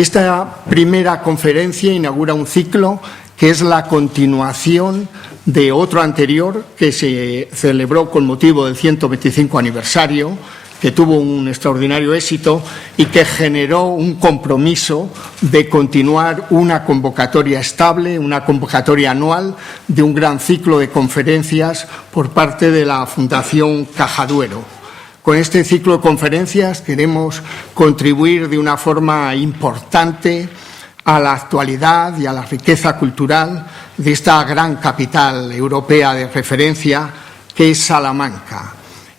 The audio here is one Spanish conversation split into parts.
Esta primera conferencia inaugura un ciclo que es la continuación de otro anterior que se celebró con motivo del 125 aniversario, que tuvo un extraordinario éxito y que generó un compromiso de continuar una convocatoria estable, una convocatoria anual de un gran ciclo de conferencias por parte de la Fundación Cajaduero. Con este ciclo de conferencias queremos contribuir de una forma importante a la actualidad y a la riqueza cultural de esta gran capital europea de referencia que es Salamanca.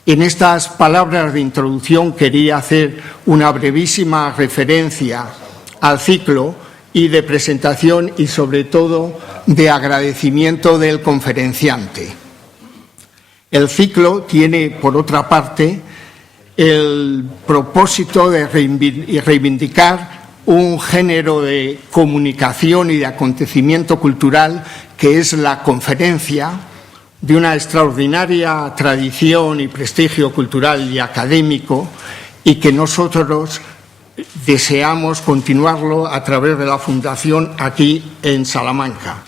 En estas palabras de introducción quería hacer una brevísima referencia al ciclo y de presentación y sobre todo de agradecimiento del conferenciante. El ciclo tiene, por otra parte, el propósito de reivindicar un género de comunicación y de acontecimiento cultural que es la conferencia, de una extraordinaria tradición y prestigio cultural y académico, y que nosotros deseamos continuarlo a través de la Fundación aquí en Salamanca.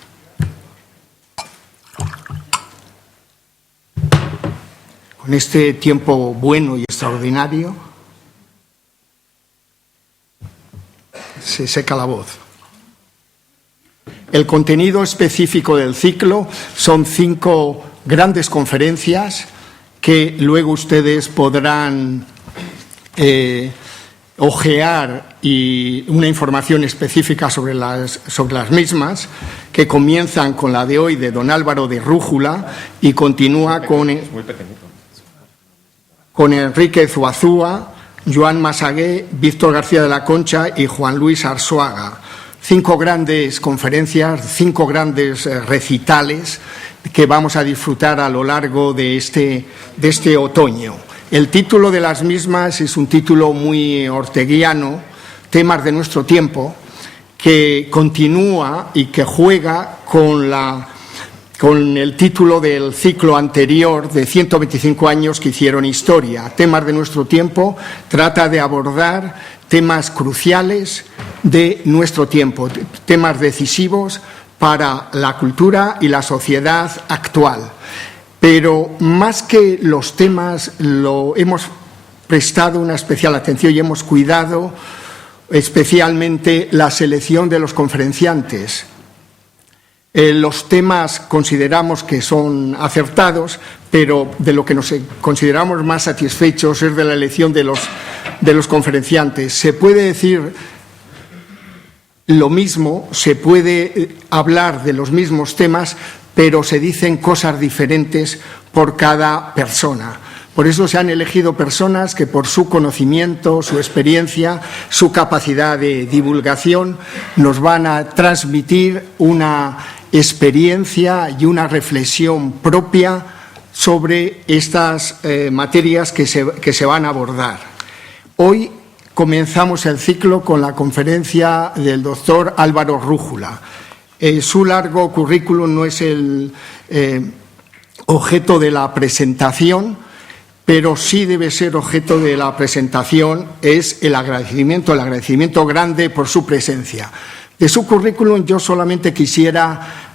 Con este tiempo bueno y extraordinario, se seca la voz. El contenido específico del ciclo son 5 grandes conferencias que luego ustedes podrán ojear y una información específica sobre las mismas, que comienzan con la de hoy de don Álvaro de Rújula y continúa con Enrique Zuazúa, Joan Masagué, Víctor García de la Concha y Juan Luis Arzuaga. 5 grandes conferencias, 5 grandes recitales que vamos a disfrutar a lo largo de este otoño. El título de las mismas es un título muy orteguiano, Temas de nuestro tiempo, que continúa y que juega con el título del ciclo anterior de 125 años que hicieron historia. Temas de nuestro tiempo trata de abordar temas cruciales de nuestro tiempo, temas decisivos para la cultura y la sociedad actual. Pero más que los temas, hemos prestado una especial atención y hemos cuidado especialmente la selección de los conferenciantes. Los temas consideramos que son acertados, pero de lo que nos consideramos más satisfechos es de la elección de los conferenciantes. Se puede decir lo mismo, se puede hablar de los mismos temas, pero se dicen cosas diferentes por cada persona. Por eso se han elegido personas que por su conocimiento, su experiencia, su capacidad de divulgación nos van a transmitir una experiencia y una reflexión propia sobre estas materias que se van a abordar. Hoy comenzamos el ciclo con la conferencia del doctor Álvaro Rújula. Su largo currículum no es el objeto de la presentación, pero sí debe ser objeto de la presentación, es el agradecimiento grande por su presencia. De su currículum yo solamente quisiera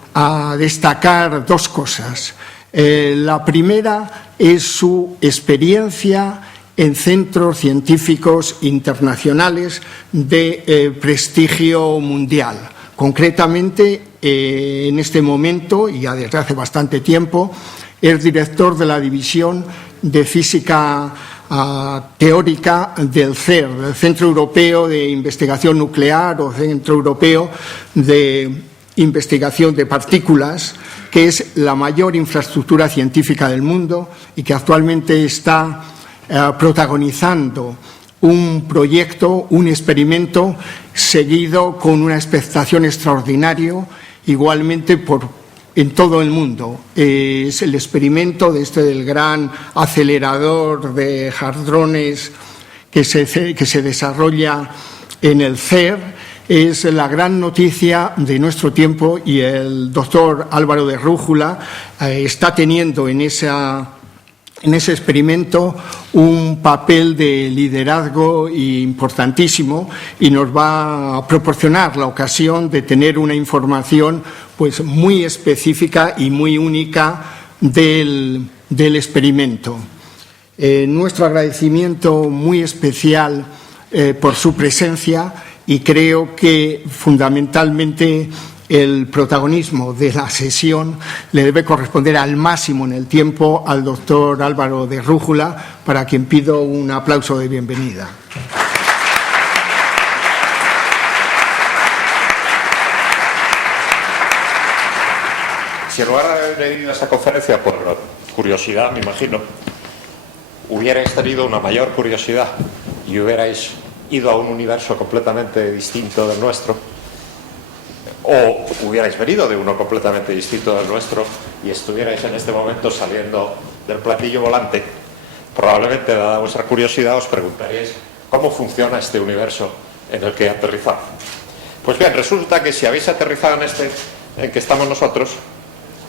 destacar 2 cosas. La primera es su experiencia en centros científicos internacionales de prestigio mundial. Concretamente, en este momento, y ya desde hace bastante tiempo, es director de la División de Física Teórica del CER, del Centro Europeo de Investigación Nuclear o Centro Europeo de Investigación de Partículas, que es la mayor infraestructura científica del mundo y que actualmente está protagonizando un proyecto, un experimento seguido con una expectación extraordinaria, igualmente en todo el mundo. Es el experimento del gran acelerador de hadrones que se desarrolla en el CER. Es la gran noticia de nuestro tiempo y el doctor Álvaro de Rújula está teniendo en en ese experimento un papel de liderazgo importantísimo y nos va a proporcionar la ocasión de tener una información pues, muy específica y muy única del experimento. Nuestro agradecimiento muy especial por su presencia y creo que fundamentalmente el protagonismo de la sesión le debe corresponder al máximo en el tiempo al doctor Álvaro de Rújula, para quien pido un aplauso de bienvenida. Si en lugar de haber venido a esa conferencia por curiosidad, me imagino, hubierais tenido una mayor curiosidad y hubierais ido a un universo completamente distinto del nuestro, o hubierais venido de uno completamente distinto del nuestro y estuvierais en este momento saliendo del platillo volante, probablemente, dada vuestra curiosidad, os preguntaríais cómo funciona este universo en el que he aterrizado. Pues bien, resulta que si habéis aterrizado en este en que estamos nosotros,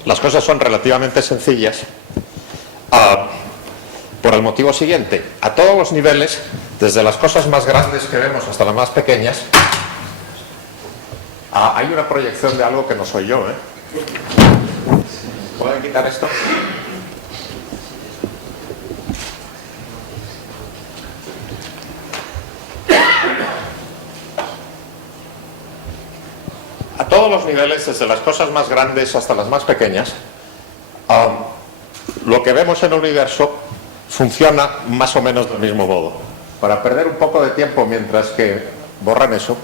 las cosas son relativamente sencillas, por el motivo siguiente: a todos los niveles, desde las cosas más grandes que vemos hasta las más pequeñas, hay una proyección de algo que no soy yo, ¿Pueden quitar esto? A todos los niveles, desde las cosas más grandes hasta las más pequeñas, lo que vemos en el universo funciona más o menos del mismo modo. Para perder un poco de tiempo mientras que borran eso,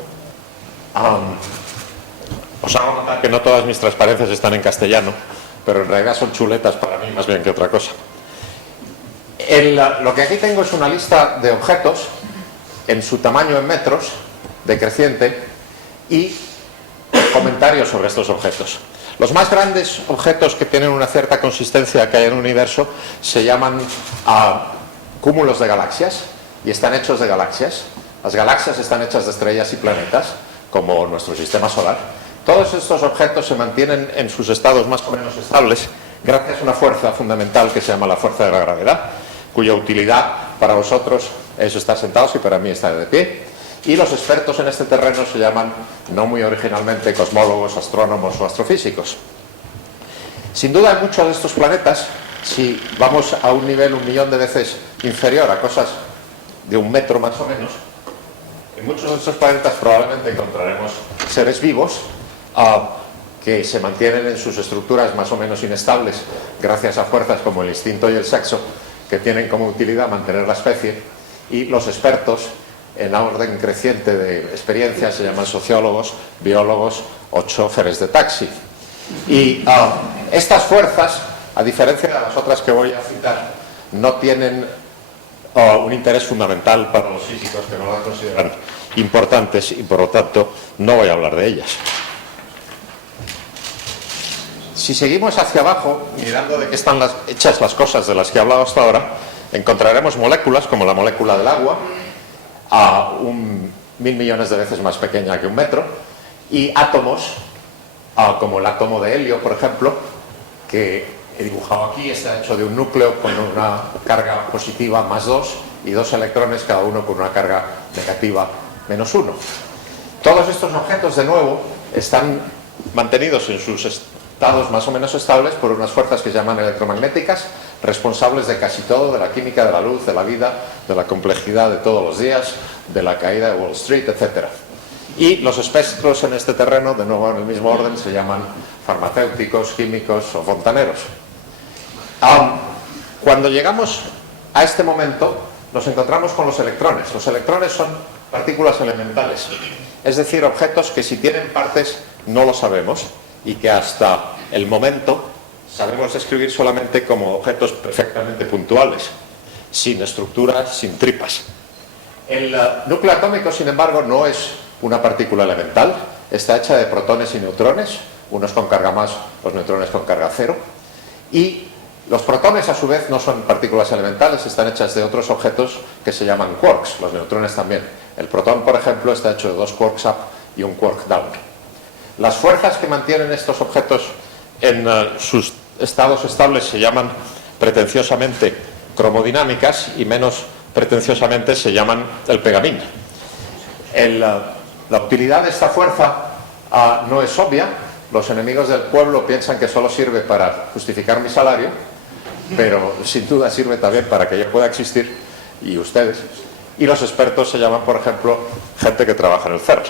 os hago notar que no todas mis transparencias están en castellano, pero en realidad son chuletas para mí más bien que otra cosa. Lo que aquí tengo es una lista de objetos en su tamaño en metros, decreciente, y comentarios sobre estos objetos. Los más grandes objetos que tienen una cierta consistencia que hay en el universo se llaman cúmulos de galaxias, y están hechos de galaxias. Las galaxias están hechas de estrellas y planetas, como nuestro sistema solar. Todos estos objetos se mantienen en sus estados más o menos estables gracias a una fuerza fundamental que se llama la fuerza de la gravedad, cuya utilidad para vosotros es estar sentados y para mí estar de pie. Y los expertos en este terreno se llaman, no muy originalmente, cosmólogos, astrónomos o astrofísicos. Sin duda, en muchos de estos planetas, si vamos a un nivel 1.000.000 de veces inferior a cosas de 1 metro más o menos, en muchos de estos planetas probablemente encontraremos seres vivos que se mantienen en sus estructuras más o menos inestables gracias a fuerzas como el instinto y el sexo, que tienen como utilidad mantener la especie, y los expertos en orden creciente de experiencia se llaman sociólogos, biólogos o choferes de taxi. Y estas fuerzas, a diferencia de las otras que voy a citar, no tienen un interés fundamental para los físicos, que no las consideran importantes, y por lo tanto no voy a hablar de ellas. Si seguimos hacia abajo, mirando de qué están hechas las cosas de las que he hablado hasta ahora, encontraremos moléculas como la molécula del agua, a 1.000 millones de veces más pequeña que 1 metro, y átomos, como el átomo de helio, por ejemplo, que he dibujado aquí. Está hecho de un núcleo con una carga positiva +2 y 2 electrones, cada uno con una carga negativa -1. Todos estos objetos, de nuevo, están mantenidos en sus estados más o menos estables por unas fuerzas que se llaman electromagnéticas, responsables de casi todo, de la química, de la luz, de la vida, de la complejidad de todos los días, de la caída de Wall Street, etc. Y los espectros en este terreno, de nuevo en el mismo orden, se llaman farmacéuticos, químicos o fontaneros. Cuando llegamos a este momento, nos encontramos con los electrones. Los electrones son partículas elementales, es decir, objetos que si tienen partes no lo sabemos, y que hasta el momento sabemos describir solamente como objetos perfectamente puntuales, sin estructuras, sin tripas. El núcleo atómico, sin embargo, no es una partícula elemental. Está hecha de protones y neutrones, unos con carga más, los neutrones con carga cero. Y los protones, a su vez, no son partículas elementales, están hechas de otros objetos que se llaman quarks, los neutrones también. El protón, por ejemplo, está hecho de 2 quarks up y 1 quark down. Las fuerzas que mantienen estos objetos en sus estados estables se llaman pretenciosamente cromodinámicas y menos pretenciosamente se llaman el pegamín. La utilidad de esta fuerza no es obvia. Los enemigos del pueblo piensan que solo sirve para justificar mi salario, pero sin duda sirve también para que yo pueda existir, y ustedes. Y los expertos se llaman, por ejemplo, gente que trabaja en el CERN.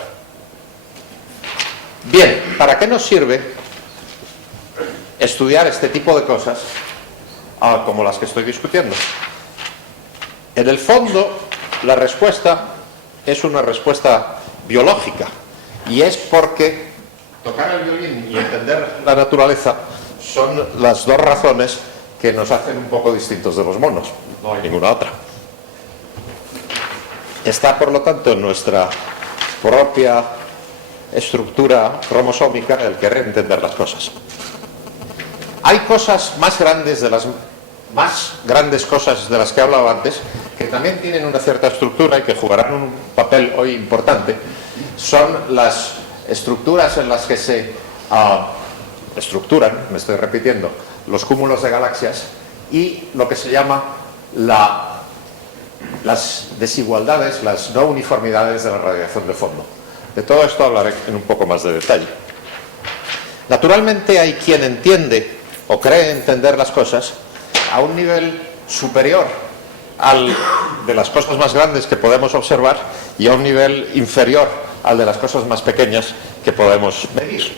Bien, ¿para qué nos sirve estudiar este tipo de cosas como las que estoy discutiendo? En el fondo, la respuesta es una respuesta biológica, y es porque tocar el violín y entender la naturaleza son las dos razones que nos hacen un poco distintos de los monos. No hay ninguna otra. Está, por lo tanto, en nuestra propia estructura cromosómica el querer entender las cosas. Hay cosas más grandes, cosas de las que he hablado antes, que también tienen una cierta estructura y que jugarán un papel hoy importante. Son las estructuras en las que se estructuran, me estoy repitiendo, los cúmulos de galaxias y lo que se llama las desigualdades, las no uniformidades de la radiación de fondo. De todo esto hablaré en un poco más de detalle. Naturalmente hay quien entiende o cree entender las cosas a un nivel superior al de las cosas más grandes que podemos observar y a un nivel inferior al de las cosas más pequeñas que podemos medir.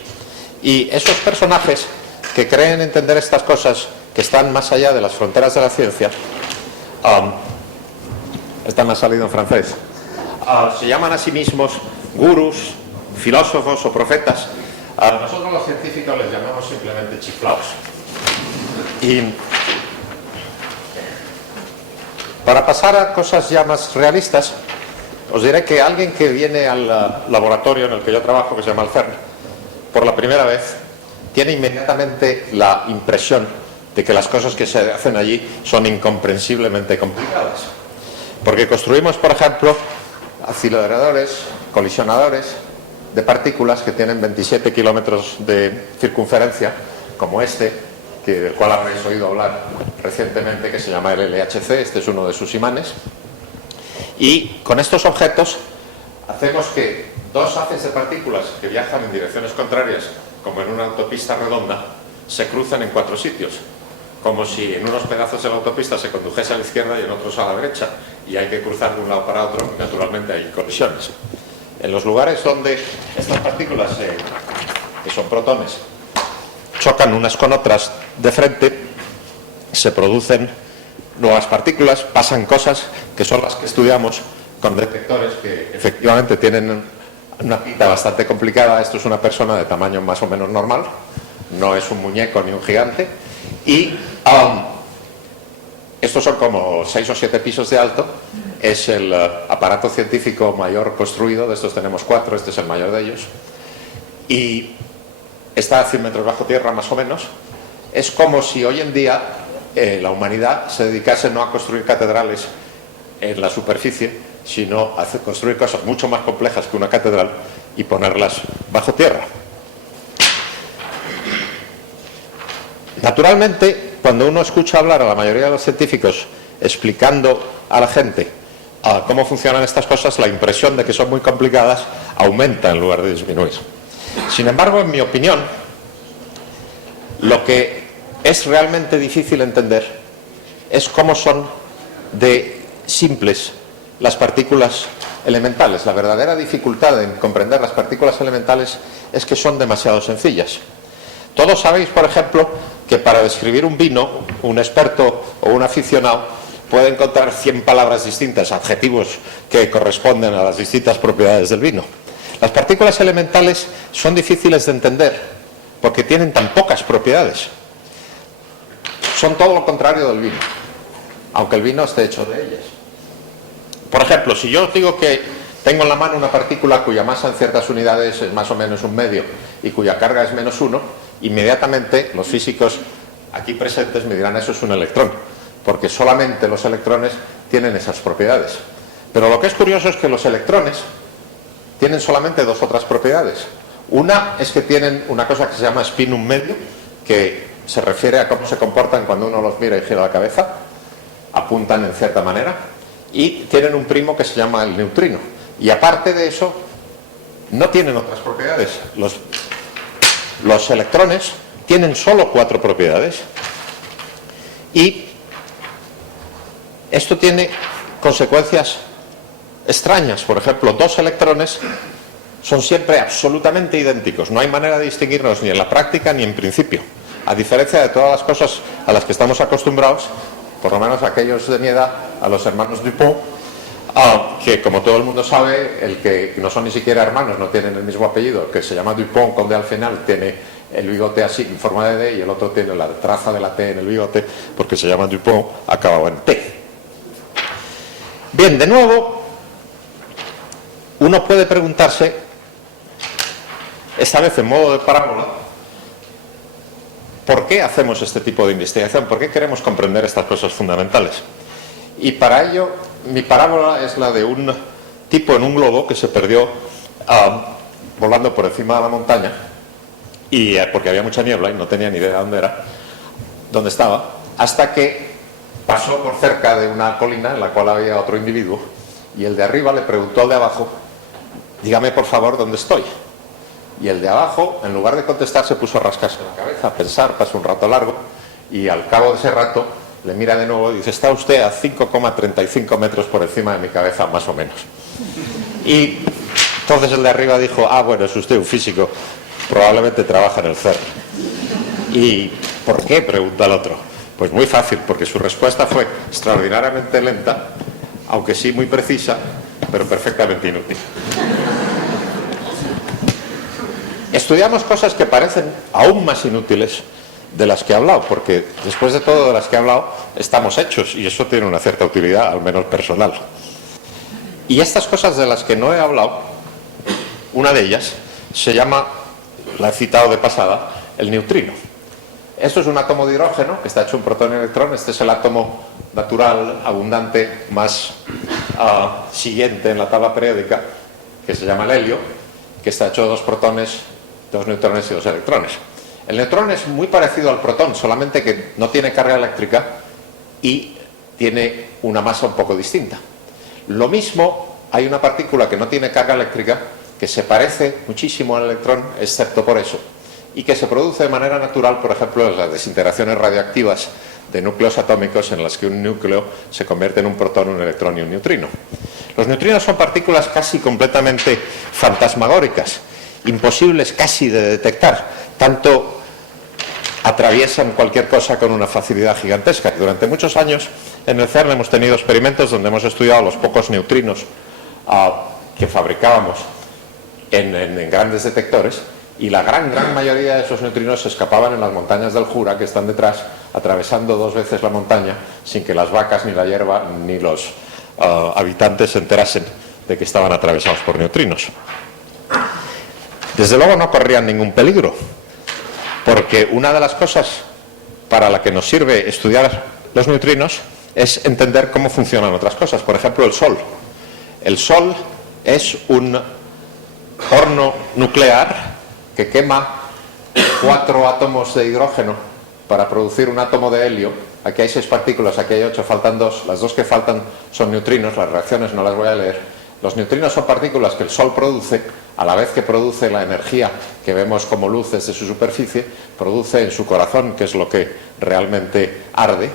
Y esos personajes que creen entender estas cosas que están más allá de las fronteras de la ciencia, esta me ha salido en francés, se llaman a sí mismos gurús, filósofos o profetas. Nosotros los científicos les llamamos simplemente chiflaos. Y para pasar a cosas ya más realistas, os diré que alguien que viene al laboratorio en el que yo trabajo, que se llama el CERN, por la primera vez, tiene inmediatamente la impresión de que las cosas que se hacen allí son incomprensiblemente complicadas. Porque construimos, por ejemplo, aceleradores, colisionadores de partículas que tienen 27 kilómetros de circunferencia, como este, del cual habréis oído hablar recientemente, que se llama el LHC. Este es uno de sus imanes. Y con estos objetos hacemos que dos haces de partículas que viajan en direcciones contrarias, como en una autopista redonda, se crucen en 4 sitios, como si en unos pedazos de la autopista se condujese a la izquierda y en otros a la derecha, y hay que cruzar de un lado para otro, y naturalmente hay colisiones. En los lugares donde estas partículas, que son protones, chocan unas con otras de frente, se producen nuevas partículas, pasan cosas que son las que estudiamos con detectores que efectivamente tienen una pinta bastante complicada. Esto es una persona de tamaño más o menos normal, no es un muñeco ni un gigante, y estos son como 6 o 7 pisos de alto. Es el aparato científico mayor construido, de estos tenemos 4, este es el mayor de ellos, y está a 100 metros bajo tierra más o menos. Es como si hoy en día la humanidad se dedicase no a construir catedrales en la superficie, sino a construir cosas mucho más complejas que una catedral y ponerlas bajo tierra. Naturalmente, cuando uno escucha hablar a la mayoría de los científicos explicando a la gente cómo funcionan estas cosas, la impresión de que son muy complicadas aumenta en lugar de disminuir. Sin embargo, en mi opinión, lo que es realmente difícil entender es cómo son de simples las partículas elementales. La verdadera dificultad en comprender las partículas elementales es que son demasiado sencillas. Todos sabéis, por ejemplo, que para describir un vino, un experto o un aficionado puede encontrar 100 palabras distintas, adjetivos que corresponden a las distintas propiedades del vino. Las partículas elementales son difíciles de entender porque tienen tan pocas propiedades. Son todo lo contrario del vino, aunque el vino esté hecho de ellas. Por ejemplo, si yo os digo que tengo en la mano una partícula cuya masa en ciertas unidades es más o menos 1/2 y cuya carga es -1, inmediatamente los físicos aquí presentes me dirán: eso es un electrón, porque solamente los electrones tienen esas propiedades. Pero lo que es curioso es que los electrones tienen solamente 2 otras propiedades. Una es que tienen una cosa que se llama spin 1/2, que se refiere a cómo se comportan cuando uno los mira y gira la cabeza. apuntan en cierta manera, y tienen un primo que se llama el neutrino. Y aparte de eso, no tienen otras propiedades. Los electrones tienen solo 4 propiedades, y esto tiene consecuencias extrañas. Por ejemplo, 2 electrones son siempre absolutamente idénticos. No hay manera de distinguirlos ni en la práctica ni en principio. A diferencia de todas las cosas a las que estamos acostumbrados, por lo menos aquellos de mi edad, a los hermanos Dupont, que como todo el mundo sabe, el que no son ni siquiera hermanos, no tienen el mismo apellido, que se llama Dupont con D al final, tiene el bigote así en forma de D, y el otro tiene la traza de la T en el bigote porque se llama Dupont acabado en T. Bien, de nuevo, uno puede preguntarse, esta vez en modo de parábola, ¿por qué hacemos este tipo de investigación? ¿Por qué queremos comprender estas cosas fundamentales? Y para ello, mi parábola es la de un tipo en un globo que se perdió volando por encima de la montaña, y porque había mucha niebla y no tenía ni idea de dónde estaba, hasta que pasó por cerca de una colina en la cual había otro individuo, y el de arriba le preguntó al de abajo, dígame por favor dónde estoy. Y el de abajo, en lugar de contestar, se puso a rascarse la cabeza, a pensar, pasó un rato largo, y al cabo de ese rato le mira de nuevo y dice, está usted a 5,35 metros por encima de mi cabeza, más o menos. Y entonces el de arriba dijo, bueno, es usted un físico, probablemente trabaja en el CERN. ¿Y por qué?, pregunta el otro. Pues muy fácil, porque su respuesta fue extraordinariamente lenta, aunque sí muy precisa, pero perfectamente inútil. Estudiamos cosas que parecen aún más inútiles de las que he hablado, porque después de todo de las que he hablado estamos hechos, y eso tiene una cierta utilidad, al menos personal. Y estas cosas de las que no he hablado, una de ellas se llama, la he citado de pasada, el neutrino. Esto es un átomo de hidrógeno que está hecho un protón y un electrón. Este es el átomo natural, abundante, más siguiente en la tabla periódica, que se llama el helio, que está hecho de 2 protones, 2 neutrones y 2 electrones. El neutrón es muy parecido al protón, solamente que no tiene carga eléctrica y tiene una masa un poco distinta. Lo mismo, hay una partícula que no tiene carga eléctrica, que se parece muchísimo al electrón, excepto por eso, y que se produce de manera natural, por ejemplo, en las desintegraciones radioactivas de núcleos atómicos, en las que un núcleo se convierte en un protón, un electrón y un neutrino. Los neutrinos son partículas casi completamente fantasmagóricas, imposibles casi de detectar, tanto atraviesan cualquier cosa con una facilidad gigantesca. Durante muchos años en el CERN hemos tenido experimentos donde hemos estudiado los pocos neutrinos que fabricábamos en grandes detectores, y la gran mayoría de esos neutrinos se escapaban en las montañas del Jura, que están detrás, atravesando 2 veces la montaña sin que las vacas, ni la hierba, ni los habitantes se enterasen de que estaban atravesados por neutrinos. Desde luego no corrían ningún peligro, porque una de las cosas para la que nos sirve estudiar los neutrinos es entender cómo funcionan otras cosas. Por ejemplo, el Sol. El Sol es un horno nuclear que quema 4 átomos de hidrógeno para producir un átomo de helio. Aquí hay 6 partículas, aquí hay 8, faltan 2. Las 2 que faltan son neutrinos, las reacciones no las voy a leer. Los neutrinos son partículas que el Sol produce, a la vez que produce la energía que vemos como luz desde su superficie, produce en su corazón, que es lo que realmente arde,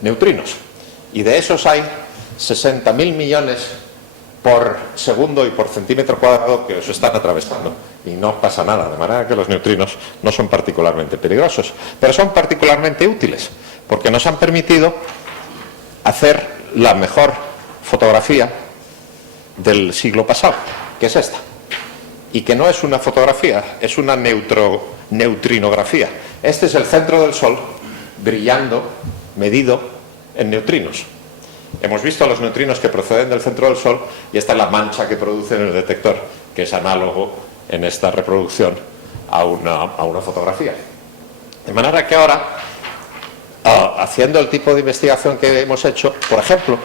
neutrinos. Y de esos hay 60.000 millones por segundo y por centímetro cuadrado que os están atravesando, y no pasa nada, de manera que los neutrinos no son particularmente peligrosos, pero son particularmente útiles, porque nos han permitido hacer la mejor fotografía del siglo pasado, que es esta, y que no es una fotografía, es una neutrinografía. Este es el centro del Sol brillando, medido en neutrinos. Hemos visto los neutrinos que proceden del centro del Sol, y esta es la mancha que produce en el detector, que es análogo en esta reproducción a una fotografía. De manera que ahora, haciendo el tipo de investigación que hemos hecho, por ejemplo,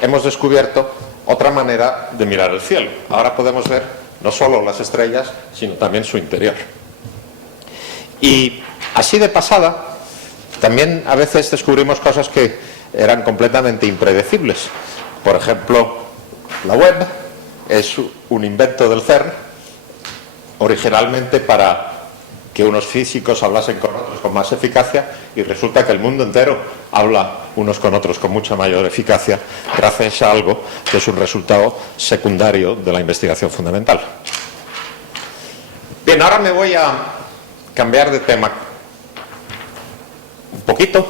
hemos descubierto otra manera de mirar el cielo. Ahora podemos ver no solo las estrellas, sino también su interior. Y así de pasada, también a veces descubrimos cosas que eran completamente impredecibles. Por ejemplo, la web es un invento del CERN, originalmente para que unos físicos hablasen con otros con más eficacia, y resulta que el mundo entero habla unos con otros con mucha mayor eficacia gracias a algo que es un resultado secundario de la investigación fundamental. Bien, ahora me voy a cambiar de tema un poquito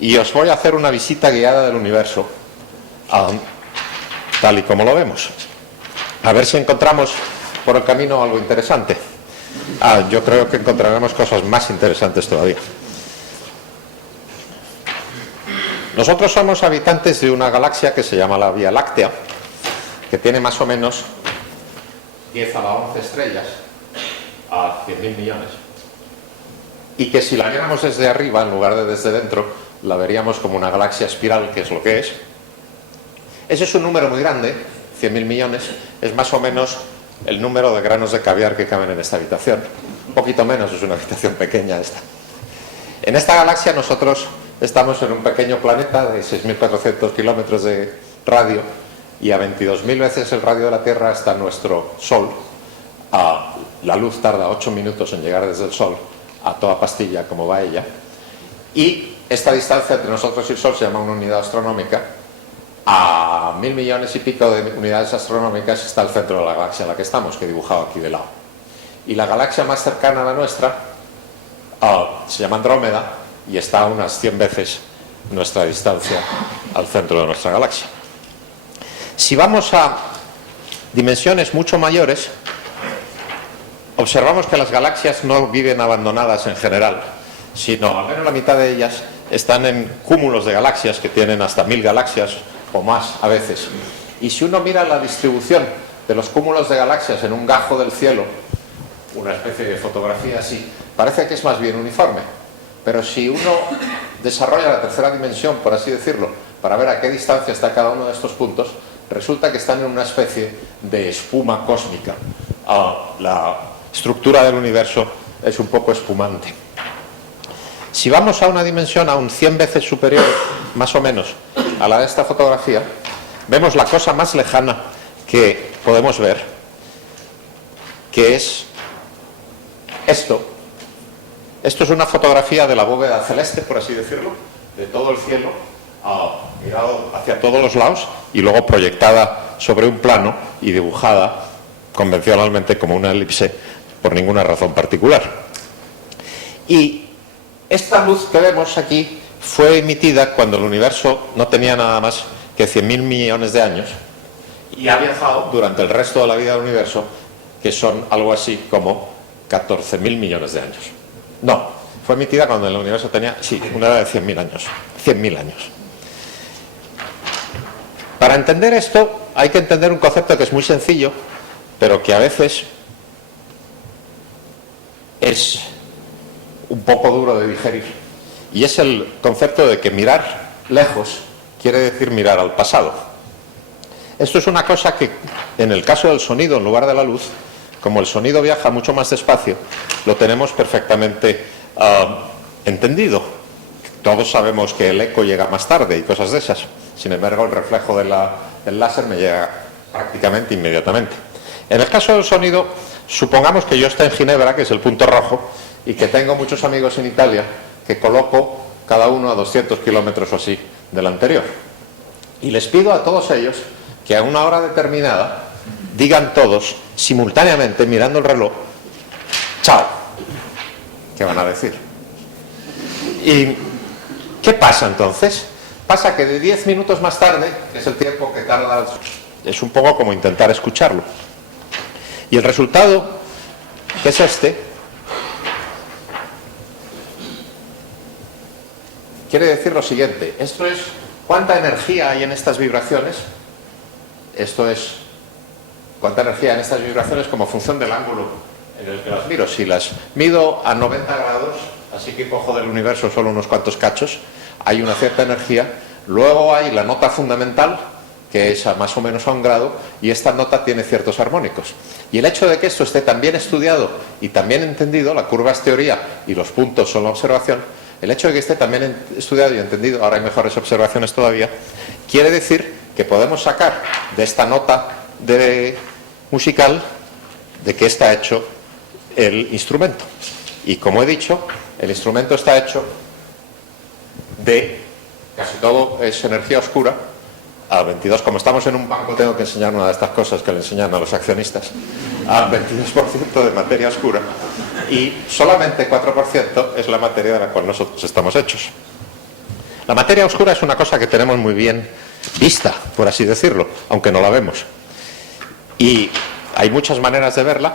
y os voy a hacer una visita guiada del universo, tal y como lo vemos. A ver si encontramos por el camino algo interesante. Yo creo que encontraremos cosas más interesantes todavía. Nosotros somos habitantes de una galaxia que se llama la Vía Láctea, que tiene más o menos 10 a la 11 estrellas a 100.000 millones. Y que si la viéramos desde arriba, en lugar de desde dentro, la veríamos como una galaxia espiral, que es lo que es. Ese es un número muy grande, 100.000 millones, es más o menos el número de granos de caviar que caben en esta habitación. Un poquito menos, es una habitación pequeña esta. En esta galaxia nosotros estamos en un pequeño planeta de 6.400 kilómetros de radio, y a 22.000 veces el radio de la Tierra está nuestro Sol. La luz tarda 8 minutos en llegar desde el Sol a toda pastilla, como va ella. Y esta distancia entre nosotros y el Sol se llama una unidad astronómica. A 1.000 millones y pico de unidades astronómicas está el centro de la galaxia en la que estamos, que he dibujado aquí de lado. Y la galaxia más cercana a la nuestra se llama Andrómeda, y está a unas 100 veces nuestra distancia al centro de nuestra galaxia. Si vamos a dimensiones mucho mayores, observamos que las galaxias no viven abandonadas en general, sino al menos la mitad de ellas están en cúmulos de galaxias que tienen hasta 1000 galaxias o más a veces. Y si uno mira la distribución de los cúmulos de galaxias en un gajo del cielo, una especie de fotografía así, parece que es más bien uniforme. Pero si uno desarrolla la tercera dimensión, por así decirlo, para ver a qué distancia está cada uno de estos puntos, resulta que están en una especie de espuma cósmica. La estructura del universo es un poco espumante. Si vamos a una dimensión aún 100 veces superior, más o menos, a la de esta fotografía, vemos la cosa más lejana que podemos ver, que es esto. Esto es una fotografía de la bóveda celeste, por así decirlo, de todo el cielo, mirado hacia todos los lados y luego proyectada sobre un plano y dibujada convencionalmente como una elipse por ninguna razón particular. Y esta luz que vemos aquí fue emitida cuando el universo no tenía nada más que 100.000 millones de años, y ha viajado durante el resto de la vida del universo, que son algo así como 14.000 millones de años. No, fue emitida cuando el universo tenía, sí, una edad de 100.000 años. 100.000 años. Para entender esto hay que entender un concepto que es muy sencillo, pero que a veces es un poco duro de digerir. Y es el concepto de que mirar lejos quiere decir mirar al pasado. Esto es una cosa que, en el caso del sonido, en lugar de la luz, como el sonido viaja mucho más despacio, lo tenemos perfectamente entendido. Todos sabemos que el eco llega más tarde y cosas de esas. Sin embargo, el reflejo del láser me llega prácticamente inmediatamente. En el caso del sonido, supongamos que yo estoy en Ginebra, que es el punto rojo, y que tengo muchos amigos en Italia que coloco cada uno a 200 kilómetros o así del anterior. Y les pido a todos ellos que a una hora determinada digan todos, simultáneamente, mirando el reloj, ¡chao! ¿Qué van a decir? ¿Y qué pasa entonces? Pasa que de 10 minutos más tarde, que es el tiempo que tarda, es un poco como intentar escucharlo. Y el resultado, que es este, quiere decir lo siguiente. Esto es cuánta energía hay en estas vibraciones. Esto es cuánta energía hay en estas vibraciones como función del ángulo en el que las miro. Si las mido a 90 grados, así que cojo del universo solo unos cuantos cachos, hay una cierta energía. Luego hay la nota fundamental, que es a más o menos a 1 grado, y esta nota tiene ciertos armónicos. Y el hecho de que esto esté tan bien estudiado y tan bien entendido, la curva es teoría y los puntos son la observación, el hecho de que esté también estudiado y entendido, ahora hay mejores observaciones todavía, quiere decir que podemos sacar de esta nota musical de qué está hecho el instrumento. Y como he dicho, el instrumento está hecho de, casi todo es energía oscura, al 22, como estamos en un banco tengo que enseñar una de estas cosas que le enseñan a los accionistas, al 22% de materia oscura, y solamente 4% es la materia de la cual nosotros estamos hechos. La materia oscura es una cosa que tenemos muy bien vista, por así decirlo, aunque no la vemos. Y hay muchas maneras de verla,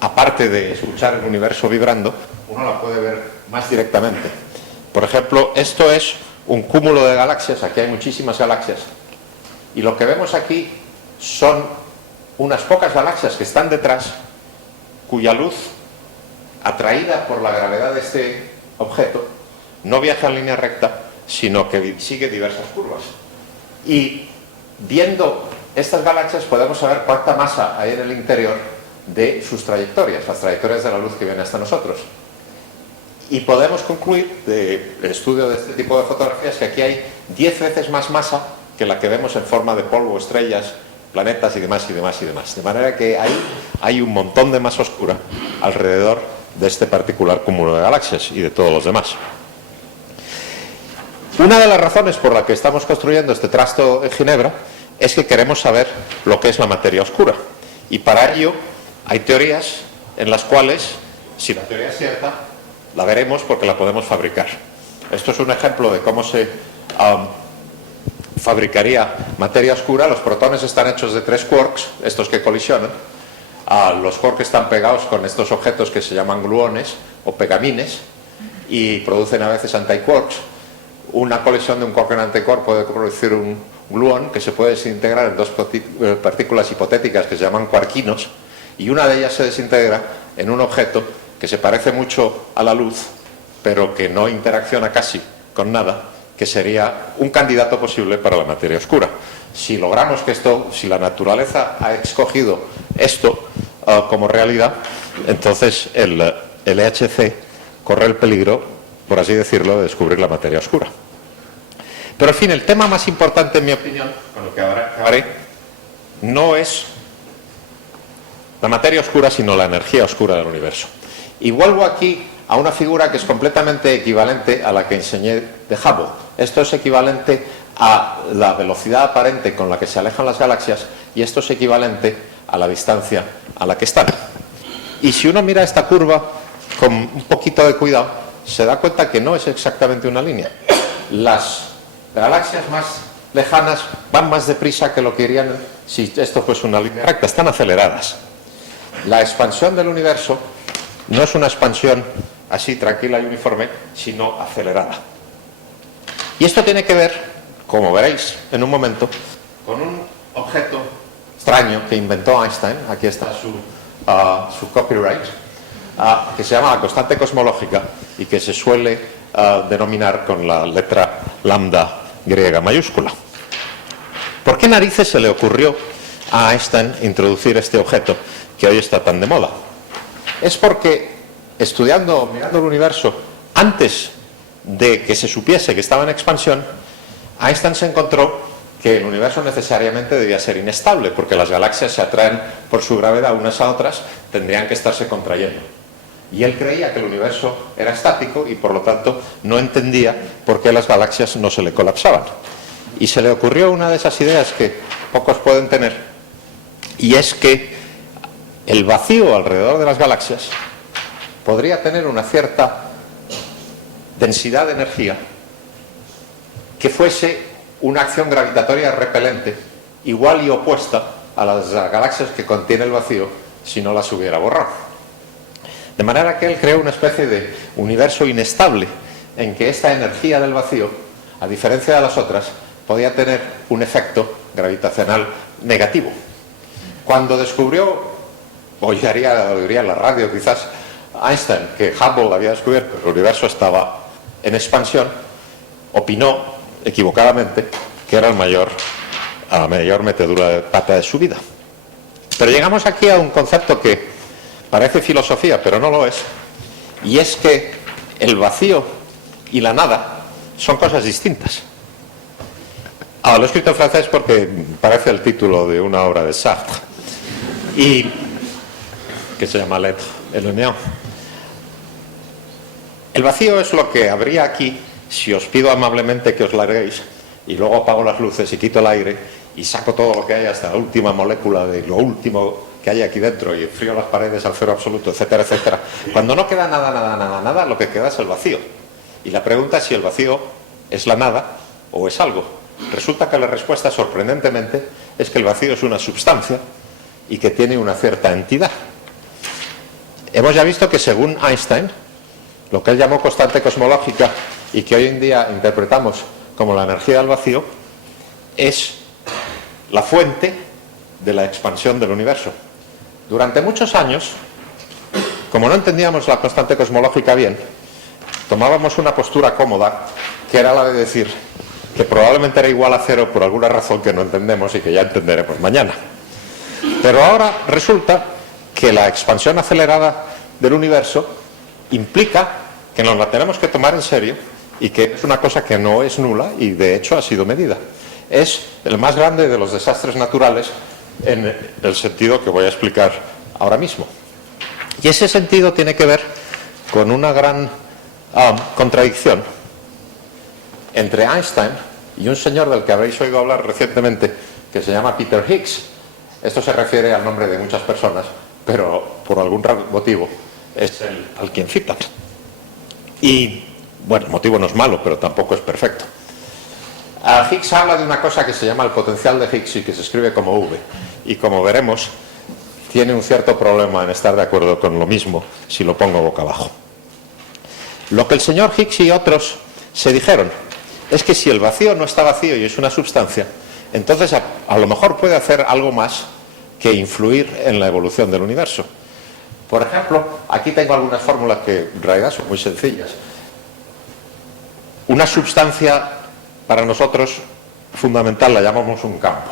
aparte de escuchar el universo vibrando, uno la puede ver más directamente. Por ejemplo, esto es un cúmulo de galaxias, aquí hay muchísimas galaxias, y lo que vemos aquí son unas pocas galaxias que están detrás, cuya luz, atraída por la gravedad de este objeto, no viaja en línea recta, sino que sigue diversas curvas. Y viendo estas galaxias podemos saber cuánta masa hay en el interior de sus trayectorias, las trayectorias de la luz que viene hasta nosotros. Y podemos concluir del estudio de este tipo de fotografías que aquí hay 10 veces más masa que la que vemos en forma de polvo, estrellas, planetas y demás, y demás, y demás. De manera que hay un montón de masa oscura alrededor de este particular cúmulo de galaxias y de todos los demás. Una de las razones por la que estamos construyendo este trasto en Ginebra es que queremos saber lo que es la materia oscura. Y para ello hay teorías en las cuales, si la teoría es cierta, la veremos porque la podemos fabricar. Esto es un ejemplo de cómo se fabricaría materia oscura. Los protones están hechos de 3 quarks, estos que colisionan. Los quarks están pegados con estos objetos que se llaman gluones o pegamines y producen a veces antiquarks. Una colisión de un quark en antiquark puede producir un gluón que se puede desintegrar en 2 partículas hipotéticas que se llaman quarkinos, y una de ellas se desintegra en un objeto que se parece mucho a la luz, pero que no interacciona casi con nada, que sería un candidato posible para la materia oscura. Si logramos que esto, si la naturaleza ha escogido esto como realidad, entonces el LHC corre el peligro, por así decirlo, de descubrir la materia oscura. Pero, en fin, el tema más importante, en mi opinión, con lo que ahora acabaré, no es la materia oscura, sino la energía oscura del universo. Y vuelvo aquí a una figura que es completamente equivalente a la que enseñé de Hubble. Esto es equivalente a la velocidad aparente con la que se alejan las galaxias, y esto es equivalente a la distancia a la que están. Y si uno mira esta curva con un poquito de cuidado, se da cuenta que no es exactamente una línea. Las galaxias más lejanas van más deprisa que lo que irían si esto fuese una línea recta, están aceleradas. La expansión del universo no es una expansión así tranquila y uniforme, sino acelerada. Y esto tiene que ver, como veréis en un momento, con un objeto extraño que inventó Einstein. Aquí está su copyright, que se llama la constante cosmológica y que se suele denominar con la letra lambda griega mayúscula. ¿Por qué narices se le ocurrió a Einstein introducir este objeto que hoy está tan de moda? Es porque, mirando el universo, antes de que se supiese que estaba en expansión, Einstein se encontró que el universo necesariamente debía ser inestable, porque las galaxias se atraen por su gravedad unas a otras, tendrían que estarse contrayendo. Y él creía que el universo era estático y, por lo tanto, no entendía por qué las galaxias no se le colapsaban. Y se le ocurrió una de esas ideas que pocos pueden tener, y es que el vacío alrededor de las galaxias podría tener una cierta densidad de energía que fuese una acción gravitatoria repelente igual y opuesta a las galaxias que contiene el vacío si no las hubiera borrado. De manera que él creó una especie de universo inestable en que esta energía del vacío, a diferencia de las otras, podía tener un efecto gravitacional negativo. Cuando descubrió, oiría en la radio quizás, Einstein, que Hubble había descubierto que el universo estaba en expansión, opinó equivocadamente que era la mayor metedura de pata de su vida. Pero llegamos aquí a un concepto que parece filosofía, pero no lo es, y es que el vacío y la nada son cosas distintas. Lo he escrito en francés porque parece el título de una obra de Sartre, y que se llama L'être et le néant. El vacío es lo que habría aquí si os pido amablemente que os larguéis y luego apago las luces y quito el aire y saco todo lo que hay hasta la última molécula de lo último que hay aquí dentro y frío las paredes al cero absoluto, etcétera, etcétera. Cuando no queda nada, lo que queda es el vacío. Y la pregunta es si el vacío es la nada o es algo. Resulta que la respuesta, sorprendentemente, es que el vacío es una substancia y que tiene una cierta entidad. Hemos ya visto que, según Einstein, lo que él llamó constante cosmológica y que hoy en día interpretamos como la energía del vacío, es la fuente de la expansión del universo. Durante muchos años, como no entendíamos la constante cosmológica bien, tomábamos una postura cómoda, que era la de decir que probablemente era igual a cero por alguna razón que no entendemos y que ya entenderemos mañana. Pero ahora resulta que la expansión acelerada del universo implica que nos la tenemos que tomar en serio y que es una cosa que no es nula y de hecho ha sido medida. Es el más grande de los desastres naturales en el sentido que voy a explicar ahora mismo. Y ese sentido tiene que ver con una gran contradicción entre Einstein y un señor del que habréis oído hablar recientemente, que se llama Peter Higgs. Esto se refiere al nombre de muchas personas, pero por algún motivo es el al quien citan. Y, bueno, el motivo no es malo, pero tampoco es perfecto. Higgs habla de una cosa que se llama el potencial de Higgs y que se escribe como V. Y como veremos, tiene un cierto problema en estar de acuerdo con lo mismo si lo pongo boca abajo. Lo que el señor Higgs y otros se dijeron es que si el vacío no está vacío y es una substancia, entonces a lo mejor puede hacer algo más que influir en la evolución del universo. Por ejemplo, aquí tengo algunas fórmulas que en realidad son muy sencillas. Una substancia para nosotros fundamental la llamamos un campo,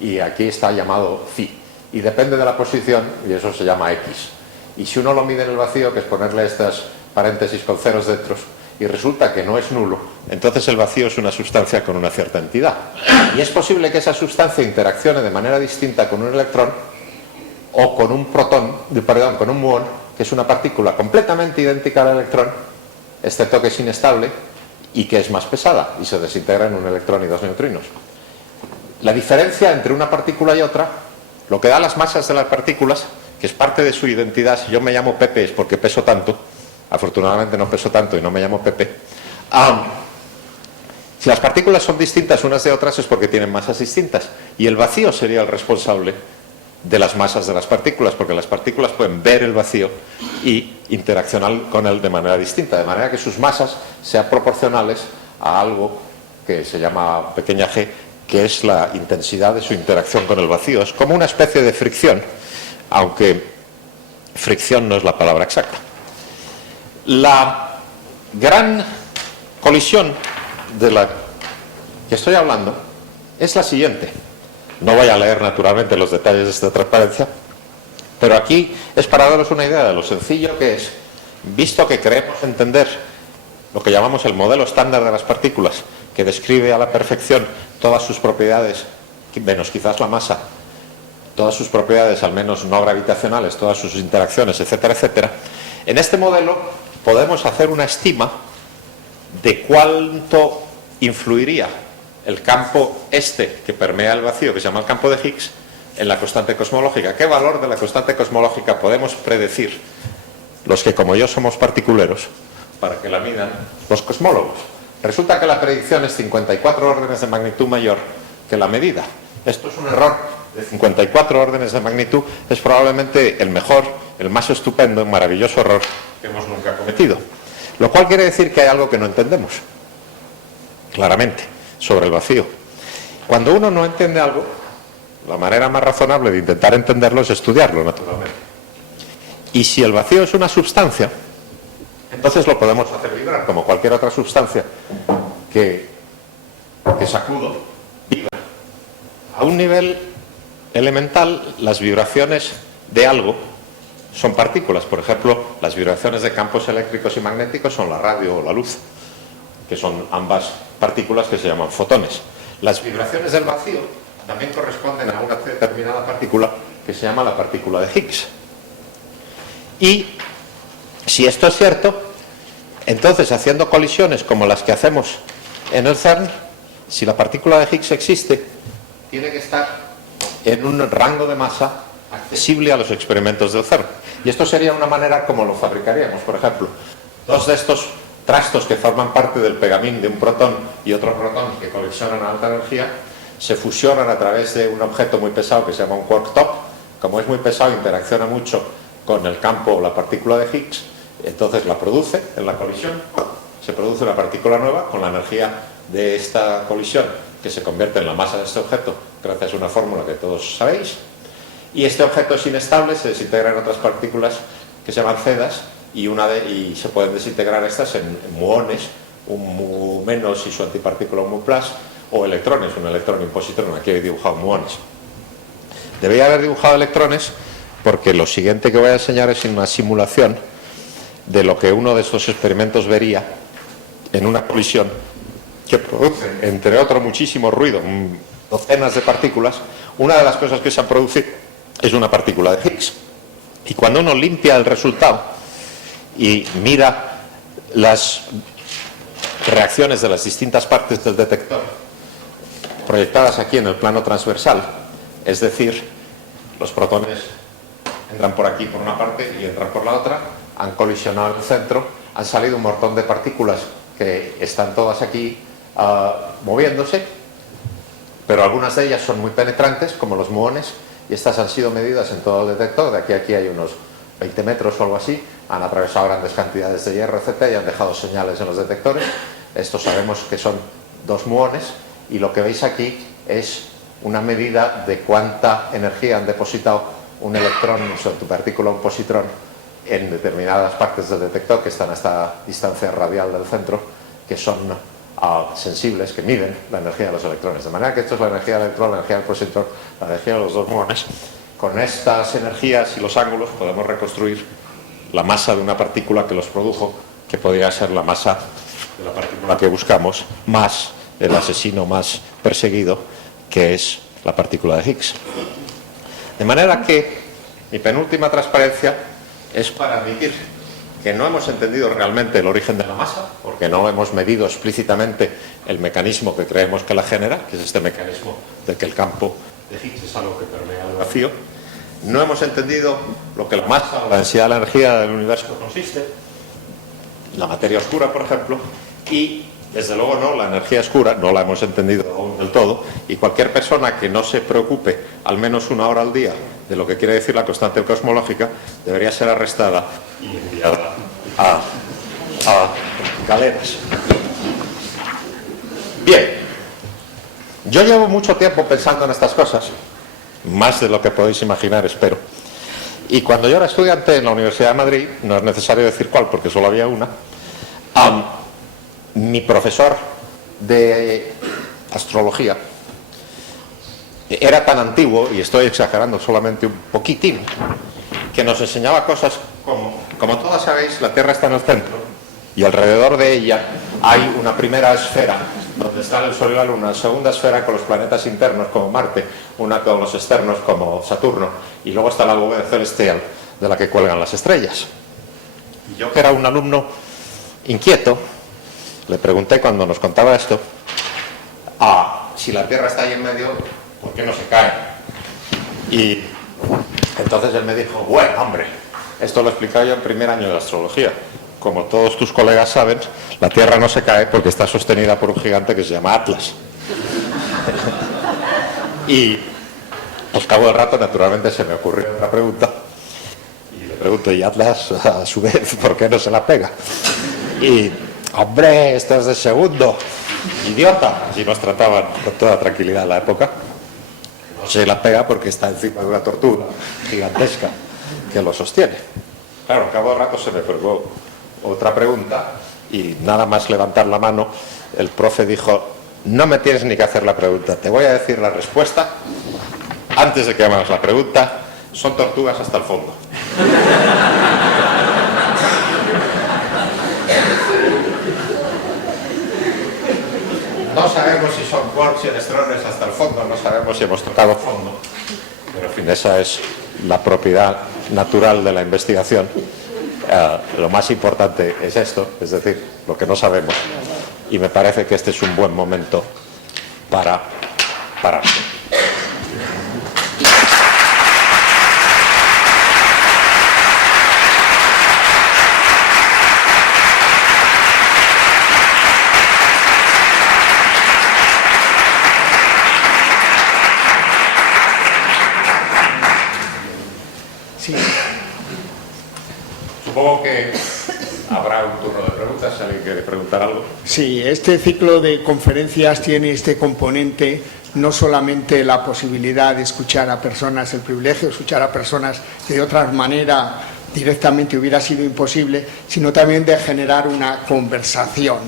y aquí está llamado phi, y depende de la posición y eso se llama x. Y si uno lo mide en el vacío, que es ponerle estas paréntesis con ceros dentro, y resulta que no es nulo, entonces el vacío es una sustancia con una cierta entidad. Y es posible que esa sustancia interaccione de manera distinta con un electrón o con un con un muón, que es una partícula completamente idéntica al electrón, excepto que es inestable y que es más pesada y se desintegra en un electrón y dos neutrinos. La diferencia entre una partícula y otra, lo que da las masas de las partículas, que es parte de su identidad. Si yo me llamo Pepe es porque peso tanto. Afortunadamente no peso tanto y no me llamo Pepe. Si las partículas son distintas unas de otras es porque tienen masas distintas, y el vacío sería el responsable de las masas de las partículas, porque las partículas pueden ver el vacío y interaccionar con él de manera distinta, de manera que sus masas sean proporcionales a algo que se llama pequeña g, que es la intensidad de su interacción con el vacío. Es como una especie de fricción, aunque fricción no es la palabra exacta. La gran colisión de la que estoy hablando es la siguiente. No voy a leer naturalmente los detalles de esta transparencia, pero aquí es para daros una idea de lo sencillo que es, visto que creemos entender lo que llamamos el modelo estándar de las partículas, que describe a la perfección todas sus propiedades, menos quizás la masa, todas sus propiedades al menos no gravitacionales, todas sus interacciones, etcétera, etcétera. En este modelo podemos hacer una estima de cuánto influiría el campo que permea el vacío, que se llama el campo de Higgs, en la constante cosmológica. ¿Qué valor de la constante cosmológica podemos predecir los que, como yo, somos particuleros, para que la midan los cosmólogos? Resulta que la predicción es 54 órdenes de magnitud mayor que la medida. Esto es un error de 54 órdenes de magnitud. Es probablemente el mejor, el más estupendo, maravilloso error que hemos nunca cometido. Lo cual quiere decir que hay algo que no entendemos claramente sobre el vacío. Cuando uno no entiende algo, la manera más razonable de intentar entenderlo es estudiarlo, naturalmente. Y si el vacío es una substancia, entonces lo podemos hacer vibrar como cualquier otra sustancia que sacudo, vibra. A un nivel elemental, las vibraciones de algo son partículas. Por ejemplo, las vibraciones de campos eléctricos y magnéticos son la radio o la luz. que son ambas partículas que se llaman fotones. Las vibraciones del vacío también corresponden a una determinada partícula que se llama la partícula de Higgs. Y si esto es cierto, entonces haciendo colisiones como las que hacemos en el CERN, si la partícula de Higgs existe, tiene que estar en un rango de masa accesible a los experimentos del CERN. Y esto sería una manera como lo fabricaríamos. Por ejemplo, dos de estos trastos que forman parte del pegamín de un protón y otro protón que colisionan a alta energía, se fusionan a través de un objeto muy pesado que se llama un quark top. Como es muy pesado, interacciona mucho con el campo o la partícula de Higgs, entonces la produce en la colisión, se produce una partícula nueva con la energía de esta colisión que se convierte en la masa de este objeto gracias a una fórmula que todos sabéis, y este objeto es inestable, se desintegra en otras partículas que se llaman cedas y se pueden desintegrar estas en muones, un mu menos y su antipartícula un mu plus, o electrones, un electrón y un positrón. Aquí he dibujado muones. Debería haber dibujado electrones porque lo siguiente que voy a enseñar es una simulación de lo que uno de estos experimentos vería en una colisión que produce, entre otro, muchísimo ruido, docenas de partículas. Una de las cosas que se han producido es una partícula de Higgs. Y cuando uno limpia el resultado y mira las reacciones de las distintas partes del detector proyectadas aquí en el plano transversal, es decir, los protones entran por aquí por una parte y entran por la otra, han colisionado en el centro, han salido un montón de partículas que están todas aquí moviéndose, pero algunas de ellas son muy penetrantes, como los muones, y estas han sido medidas en todo el detector. De aquí a aquí hay unos 20 metros o algo así, han atravesado grandes cantidades de hierro, etc., y han dejado señales en los detectores. Estos sabemos que son 2 muones, y lo que veis aquí es una medida de cuánta energía han depositado un electrón, o sea, tu partícula, un positrón, en determinadas partes del detector que están a esta distancia radial del centro, que son sensibles, que miden la energía de los electrones. De manera que esto es la energía del electrón, la energía del positrón, la energía de los 2 muones. Con estas energías y los ángulos podemos reconstruir la masa de una partícula que los produjo, que podría ser la masa de la partícula que buscamos, más el asesino más perseguido, que es la partícula de Higgs. De manera que mi penúltima transparencia es para admitir que no hemos entendido realmente el origen de la masa, porque no hemos medido explícitamente el mecanismo que creemos que la genera, que es este mecanismo de que el campo de Higgs es algo que permea el vacío. No hemos entendido lo que la masa o la densidad de la energía del universo consiste, la materia oscura, por ejemplo, y desde luego no, la energía oscura no la hemos entendido aún del todo, y cualquier persona que no se preocupe al menos 1 hora al día de lo que quiere decir la constante cosmológica debería ser arrestada y enviada a galeras. Bien, yo llevo mucho tiempo pensando en estas cosas, más de lo que podéis imaginar, espero. Y cuando yo era estudiante en la Universidad de Madrid, no es necesario decir cuál porque solo había una, mi profesor de astrología era tan antiguo, y estoy exagerando solamente un poquitín, que nos enseñaba cosas como todas sabéis, la Tierra está en el centro y alrededor de ella hay una primera esfera donde están el Sol y la Luna, una segunda esfera con los planetas internos como Marte, una con los externos como Saturno, y luego está la bóveda celestial de la que cuelgan las estrellas. Y yo, que era un alumno inquieto, le pregunté cuando nos contaba esto, si la Tierra está ahí en medio, ¿por qué no se cae? Y entonces él me dijo, bueno, hombre, esto lo he explicado yo en primer año de astrología. Como todos tus colegas saben, la Tierra no se cae porque está sostenida por un gigante que se llama Atlas. Y al cabo del rato, naturalmente, se me ocurrió otra pregunta. Y le pregunto, ¿y Atlas, a su vez, por qué no se la pega? Y, hombre, esto es de segundo, idiota. Así nos trataban con toda tranquilidad en la época. No se la pega porque está encima de una tortuga gigantesca que lo sostiene. Claro, al cabo del rato se me pegó otra pregunta y nada más levantar la mano, el profe dijo, no me tienes ni que hacer la pregunta, te voy a decir la respuesta antes de que hagas la pregunta, son tortugas hasta el fondo. quarks y electrones hasta el fondo, no sabemos si hemos tocado fondo, pero en fin, esa es la propiedad natural de la investigación. Lo más importante es esto, es decir, lo que no sabemos, y me parece que este es un buen momento para pararse. Sí. Supongo que habrá un turno de preguntas, si alguien quiere preguntar algo. Sí, este ciclo de conferencias tiene este componente, no solamente la posibilidad de escuchar a personas, el privilegio de escuchar a personas que de otra manera directamente hubiera sido imposible, sino también de generar una conversación.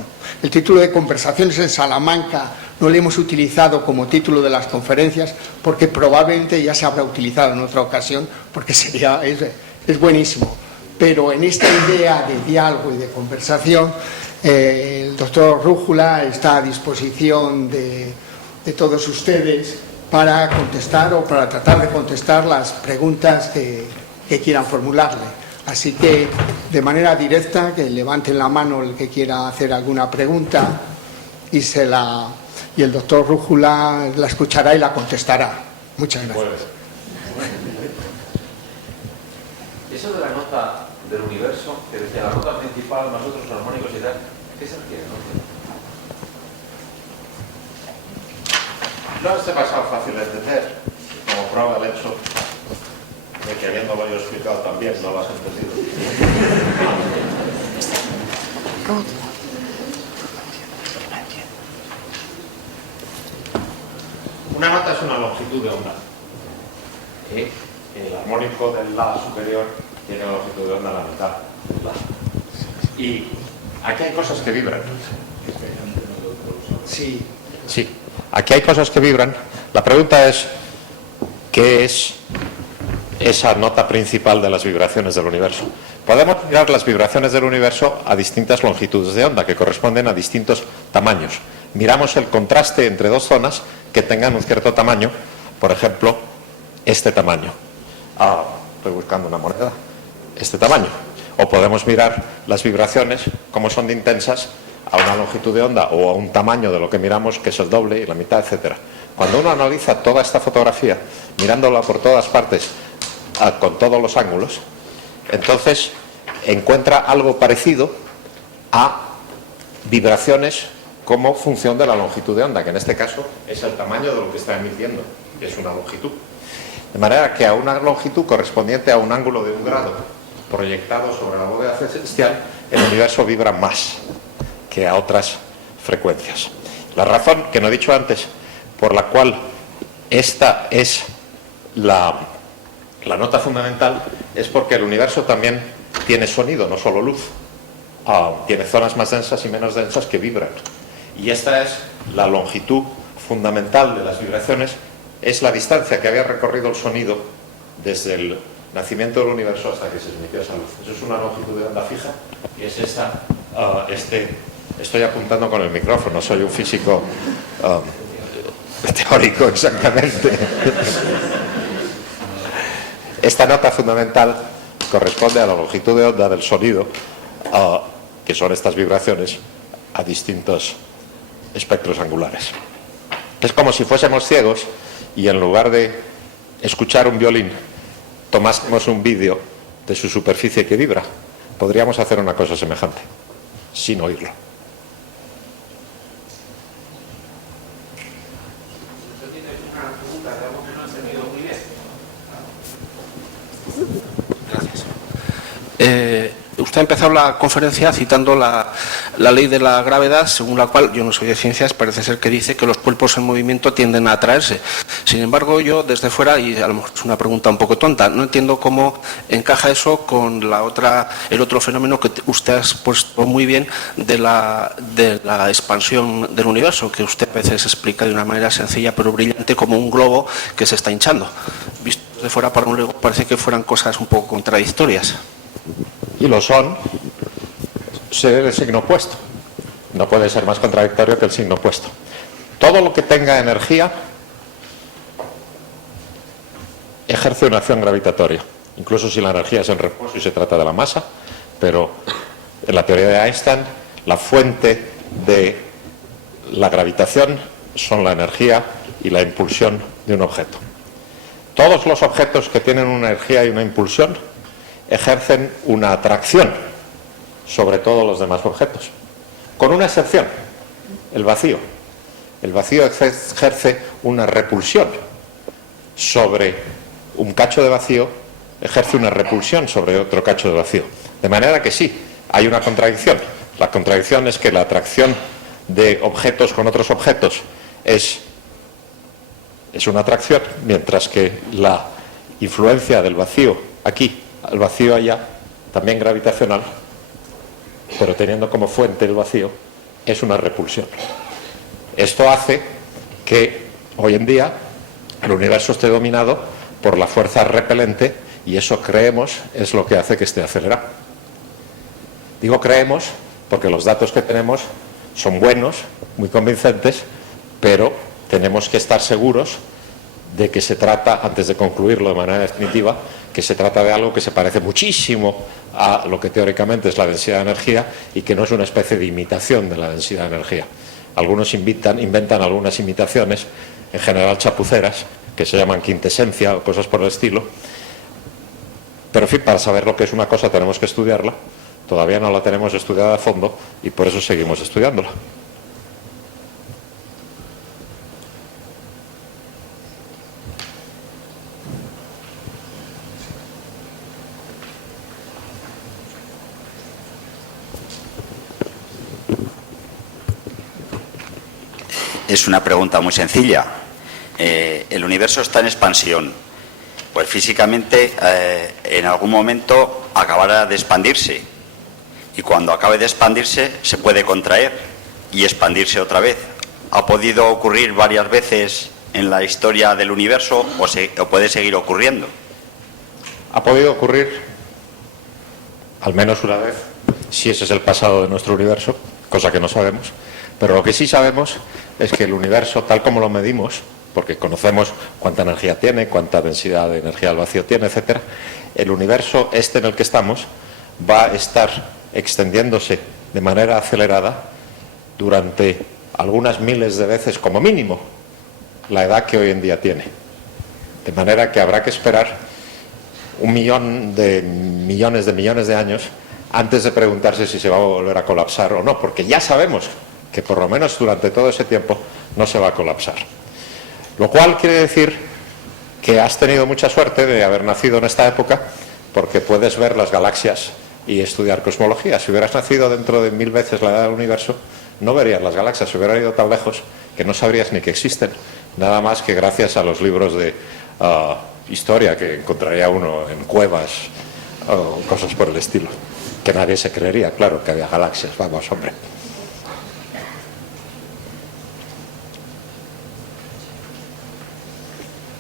El título de Conversaciones en Salamanca no lo hemos utilizado como título de las conferencias porque probablemente ya se habrá utilizado en otra ocasión, porque es buenísimo. Pero en esta idea de diálogo y de conversación, el doctor Rújula está a disposición de todos ustedes para contestar o para tratar de contestar las preguntas que quieran formularle. Así que, de manera directa, que levanten la mano el que quiera hacer alguna pregunta y el doctor Rújula la escuchará y la contestará. Muchas gracias. Eso de la nota del universo, que decía la nota principal más otros armónicos y tal, ¿qué se refiere? No es demasiado fácil de entender, como prueba el hecho de que habiéndolo yo explicado también no lo has entendido. Una nota es una longitud de onda. El armónico del La superior tiene una longitud de onda a la mitad del La. Y aquí hay cosas que vibran. Sí. Sí, aquí hay cosas que vibran. La pregunta es, ¿qué es esa nota principal de las vibraciones del universo? Podemos mirar las vibraciones del universo a distintas longitudes de onda, que corresponden a distintos tamaños. Miramos el contraste entre dos zonas que tengan un cierto tamaño, por ejemplo, este tamaño. Estoy buscando una moneda. Este tamaño. O podemos mirar las vibraciones, como son de intensas, a una longitud de onda o a un tamaño de lo que miramos, que es el doble y la mitad, etcétera. Cuando uno analiza toda esta fotografía, mirándola por todas partes, con todos los ángulos, entonces encuentra algo parecido a vibraciones como función de la longitud de onda, que en este caso es el tamaño de lo que está emitiendo, que es una longitud. De manera que a una longitud correspondiente a un ángulo de 1 grado proyectado sobre la bóveda celestial, el universo vibra más que a otras frecuencias. La razón, que no he dicho antes, por la cual esta es la nota fundamental, es porque el universo también tiene sonido, no solo luz. Tiene zonas más densas y menos densas que vibran. Y esta es la longitud fundamental de las vibraciones, es la distancia que había recorrido el sonido desde el nacimiento del universo hasta que se emitió esa luz. Eso es una longitud de onda fija y es esta. Estoy apuntando con el micrófono, soy un físico teórico exactamente. Esta nota fundamental corresponde a la longitud de onda del sonido, que son estas vibraciones a distintos espectros angulares. Es como si fuésemos ciegos y en lugar de escuchar un violín tomásemos un vídeo de su superficie que vibra. Podríamos hacer una cosa semejante sin oírlo. Gracias. Usted ha empezado la conferencia citando la ley de la gravedad, según la cual, yo no soy de ciencias, parece ser que dice que los cuerpos en movimiento tienden a atraerse. Sin embargo, yo desde fuera, y a lo mejor es una pregunta un poco tonta, no entiendo cómo encaja eso con el otro fenómeno que usted ha expuesto muy bien de la expansión del universo, que usted a veces explica de una manera sencilla pero brillante como un globo que se está hinchando. Visto de fuera para un luego parece que fueran cosas un poco contradictorias. Y lo son, ser el signo opuesto. No puede ser más contradictorio que el signo opuesto. Todo lo que tenga energía ejerce una acción gravitatoria, incluso si la energía es en reposo y se trata de la masa, pero en la teoría de Einstein la fuente de la gravitación son la energía y la impulsión de un objeto. Todos los objetos que tienen una energía y una impulsión ejercen una atracción sobre todos los demás objetos, con una excepción, el vacío. El vacío ejerce una repulsión sobre un cacho de vacío, ejerce una repulsión sobre otro cacho de vacío. De manera que sí, hay una contradicción. La contradicción es que la atracción de objetos con otros objetos es una atracción, mientras que la influencia del vacío aquí al vacío allá, también gravitacional, pero teniendo como fuente el vacío, es una repulsión. Esto hace que hoy en día el universo esté dominado por la fuerza repelente, y eso creemos es lo que hace que esté acelerado. Digo creemos porque los datos que tenemos son buenos, muy convincentes, pero tenemos que estar seguros de que se trata, antes de concluirlo de manera definitiva, que se trata de algo que se parece muchísimo a lo que teóricamente es la densidad de energía y que no es una especie de imitación de la densidad de energía. Algunos inventan algunas imitaciones, en general chapuceras, que se llaman quintesencia o cosas por el estilo. Pero en fin, para saber lo que es una cosa tenemos que estudiarla. Todavía no la tenemos estudiada a fondo y por eso seguimos estudiándola. Es una pregunta muy sencilla. El universo está en expansión. Pues físicamente en algún momento acabará de expandirse. Y cuando acabe de expandirse se puede contraer y expandirse otra vez. ¿Ha podido ocurrir varias veces en la historia del universo o puede seguir ocurriendo? Ha podido ocurrir al menos una vez, si ese es el pasado de nuestro universo, cosa que no sabemos. Pero lo que sí sabemos es que el universo, tal como lo medimos, porque conocemos cuánta energía tiene, cuánta densidad de energía al vacío tiene, etcétera, el universo este en el que estamos va a estar extendiéndose de manera acelerada durante algunas miles de veces como mínimo la edad que hoy en día tiene. De manera que habrá que esperar 1.000.000 de millones de años antes de preguntarse si se va a volver a colapsar o no, porque ya sabemos que por lo menos durante todo ese tiempo no se va a colapsar. Lo cual quiere decir que has tenido mucha suerte de haber nacido en esta época, porque puedes ver las galaxias y estudiar cosmología. Si hubieras nacido dentro de 1000 veces la edad del universo, no verías las galaxias, se hubieran ido tan lejos que no sabrías ni que existen, nada más que gracias a los libros de historia que encontraría uno en cuevas o cosas por el estilo, que nadie se creería, claro, que había galaxias, vamos, hombre.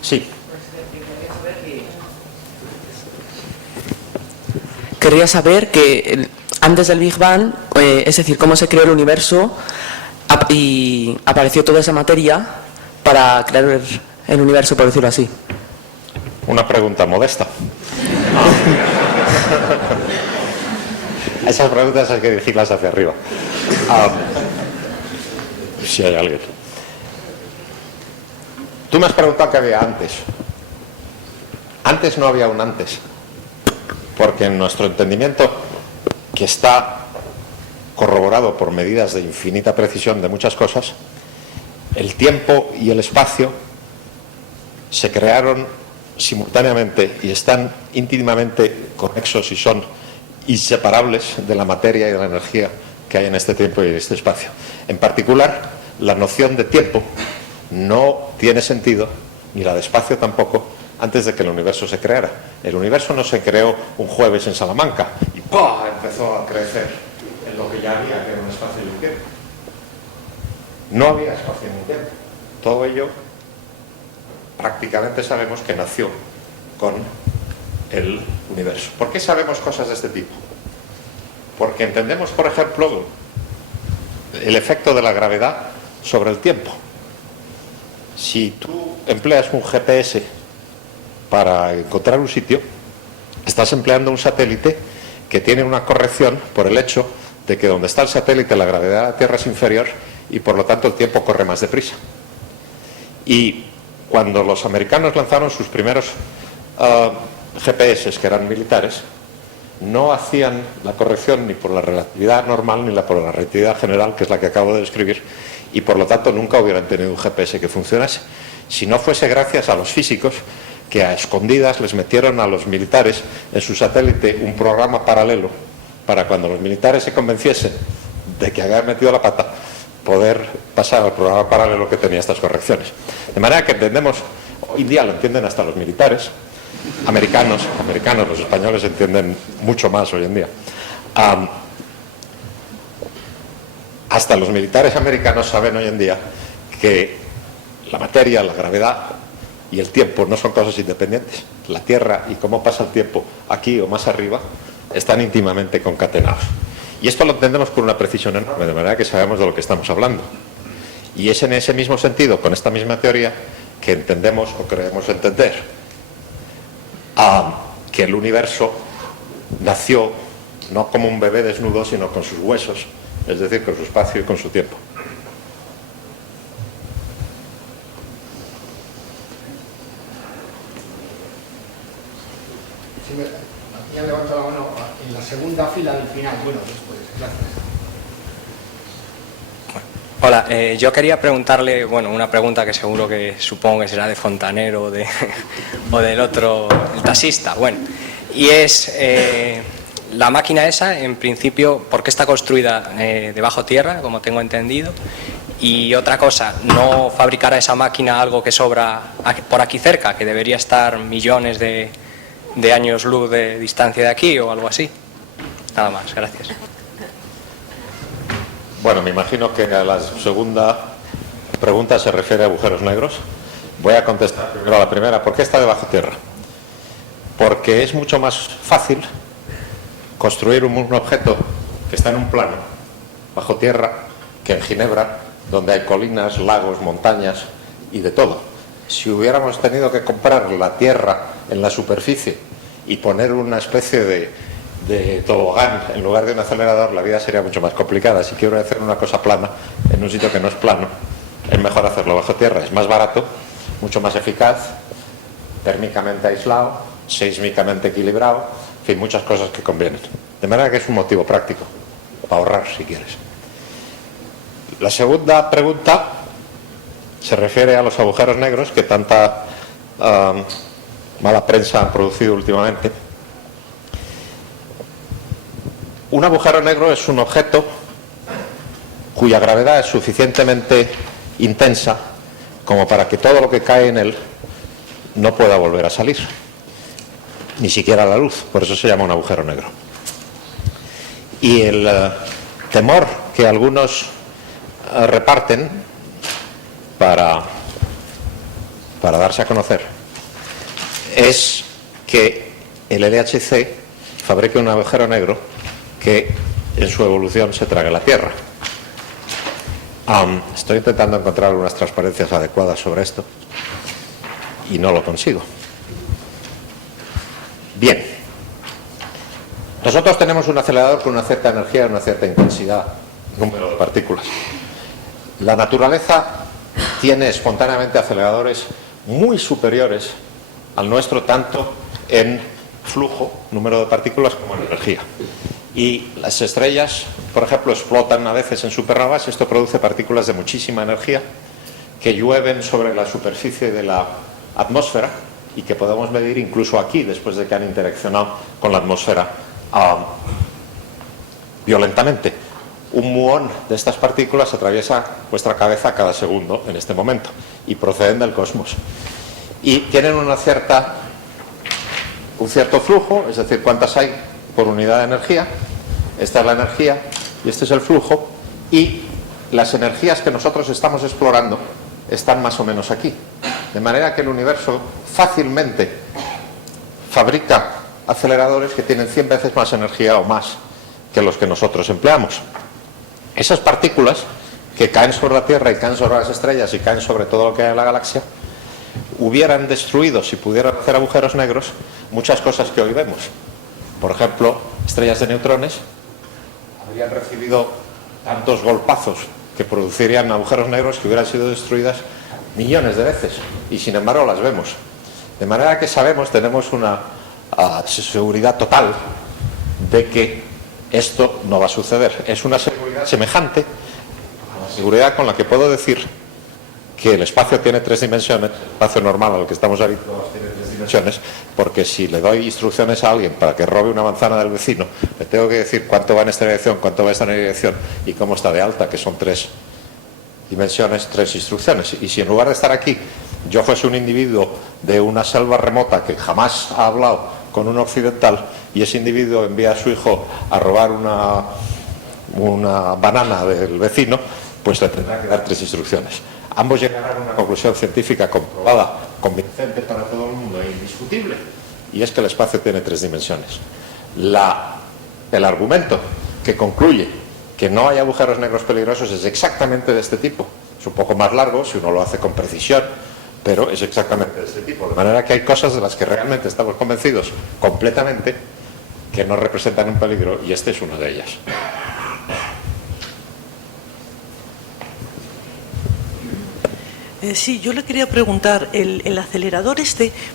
Sí. Querría saber que antes del Big Bang, es decir, cómo se creó el universo y apareció toda esa materia para crear el universo, por decirlo así. Una pregunta modesta. Esas preguntas hay que dirigirlas hacia arriba. Si hay alguien. Tú me has preguntado qué había antes. Antes no había un antes. Porque en nuestro entendimiento, que está corroborado por medidas de infinita precisión de muchas cosas, el tiempo y el espacio se crearon simultáneamente y están íntimamente conexos y son inseparables de la materia y de la energía que hay en este tiempo y en este espacio. En particular, la noción de tiempo no tiene sentido, ni la de espacio tampoco, antes de que el universo se creara. El universo no se creó un jueves en Salamanca y ¡pah! Empezó a crecer en lo que ya había, que era un espacio y un tiempo. No había espacio ni tiempo. Todo ello prácticamente sabemos que nació con el universo. ¿Por qué sabemos cosas de este tipo? Porque entendemos, por ejemplo, el efecto de la gravedad sobre el tiempo. Si tú empleas un GPS para encontrar un sitio, estás empleando un satélite que tiene una corrección por el hecho de que donde está el satélite la gravedad de la Tierra es inferior y por lo tanto el tiempo corre más deprisa. Y cuando los americanos lanzaron sus primeros GPS, que eran militares, no hacían la corrección ni por la relatividad normal ni por la relatividad general, que es la que acabo de describir, y por lo tanto nunca hubieran tenido un GPS que funcionase, si no fuese gracias a los físicos que a escondidas les metieron a los militares en su satélite un programa paralelo para cuando los militares se convenciesen de que habían metido la pata, poder pasar al programa paralelo que tenía estas correcciones. De manera que entendemos, hoy día lo entienden hasta los militares, americanos, los españoles entienden mucho más hoy en día. Hasta los militares americanos saben hoy en día que la materia, la gravedad y el tiempo no son cosas independientes. La Tierra y cómo pasa el tiempo aquí o más arriba están íntimamente concatenados. Y esto lo entendemos con una precisión enorme, de manera que sabemos de lo que estamos hablando. Y es en ese mismo sentido, con esta misma teoría, que entendemos o creemos entender que el universo nació no como un bebé desnudo, sino con sus huesos, es decir, con su espacio y con su tiempo. Sí, aquí han levantado la mano en la segunda fila del final. Bueno, después, gracias. Hola, yo quería preguntarle, bueno, una pregunta que seguro que supongo que será de fontanero o del otro, el taxista, bueno, y es la máquina esa, en principio, ¿por qué está construida debajo tierra, como tengo entendido? Y otra cosa, ¿no fabricará esa máquina algo que sobra por aquí cerca, que debería estar millones de años luz de distancia de aquí o algo así? Nada más, gracias. Bueno, me imagino que a la segunda pregunta se refiere a agujeros negros. Voy a contestar primero a la primera. ¿Por qué está debajo tierra? Porque es mucho más fácil construir un objeto que está en un plano, bajo tierra, que en Ginebra, donde hay colinas, lagos, montañas y de todo. Si hubiéramos tenido que comprar la tierra en la superficie y poner una especie de tobogán en lugar de un acelerador, la vida sería mucho más complicada. Si quiero hacer una cosa plana en un sitio que no es plano, es mejor hacerlo bajo tierra. Es más barato, mucho más eficaz, térmicamente aislado, sísmicamente equilibrado, en fin, muchas cosas que convienen. De manera que es un motivo práctico, para ahorrar si quieres. La segunda pregunta se refiere a los agujeros negros que tanta mala prensa han producido últimamente. Un agujero negro es un objeto cuya gravedad es suficientemente intensa como para que todo lo que cae en él no pueda volver a salir, ni siquiera la luz. Por eso se llama un agujero negro. Y el temor que algunos reparten para darse a conocer es que el LHC fabrique un agujero negro que en su evolución se trague la Tierra. Estoy intentando encontrar algunas transparencias adecuadas sobre esto y no lo consigo. Bien, nosotros tenemos un acelerador con una cierta energía y una cierta intensidad, número de partículas. La naturaleza tiene espontáneamente aceleradores muy superiores al nuestro, tanto en flujo, número de partículas, como en energía. Y las estrellas, por ejemplo, explotan a veces en supernovas. Esto produce partículas de muchísima energía que llueven sobre la superficie de la atmósfera y que podemos medir incluso aquí, después de que han interaccionado con la atmósfera violentamente. Un muón de estas partículas atraviesa vuestra cabeza cada segundo en este momento y proceden del cosmos. Y tienen un cierto flujo, es decir, cuántas hay por unidad de energía. Esta es la energía y este es el flujo, y las energías que nosotros estamos explorando están más o menos aquí, de manera que el universo fácilmente fabrica aceleradores que tienen 100 veces más energía o más que los que nosotros empleamos. Esas partículas que caen sobre la Tierra y caen sobre las estrellas y caen sobre todo lo que hay en la galaxia, hubieran destruido, si pudieran hacer agujeros negros, muchas cosas que hoy vemos. Por ejemplo, estrellas de neutrones habrían recibido tantos golpazos que producirían agujeros negros que hubieran sido destruidas millones de veces, y sin embargo las vemos. De manera que sabemos, tenemos una seguridad total de que esto no va a suceder. Es una seguridad semejante a la seguridad con la que puedo decir que el espacio tiene 3 dimensiones, el espacio normal al que estamos habituados tiene 3 dimensiones, porque si le doy instrucciones a alguien para que robe una manzana del vecino, le tengo que decir cuánto va en esta dirección, cuánto va en esta dirección y cómo está de alta, que son 3 dimensiones, 3 instrucciones. Y si en lugar de estar aquí yo fuese un individuo de una selva remota que jamás ha hablado con un occidental y ese individuo envía a su hijo a robar una banana del vecino, pues le tendrá que dar 3 instrucciones. Ambos llegarán a una conclusión científica comprobada, convincente para todo el mundo e indiscutible, y es que el espacio tiene 3 dimensiones. El argumento que concluye que no hay agujeros negros peligrosos es exactamente de este tipo. Es un poco más largo si uno lo hace con precisión, pero es exactamente de este tipo. De manera que hay cosas de las que realmente estamos convencidos completamente que no representan un peligro, y este es una de ellas. Sí, yo le quería preguntar, el acelerador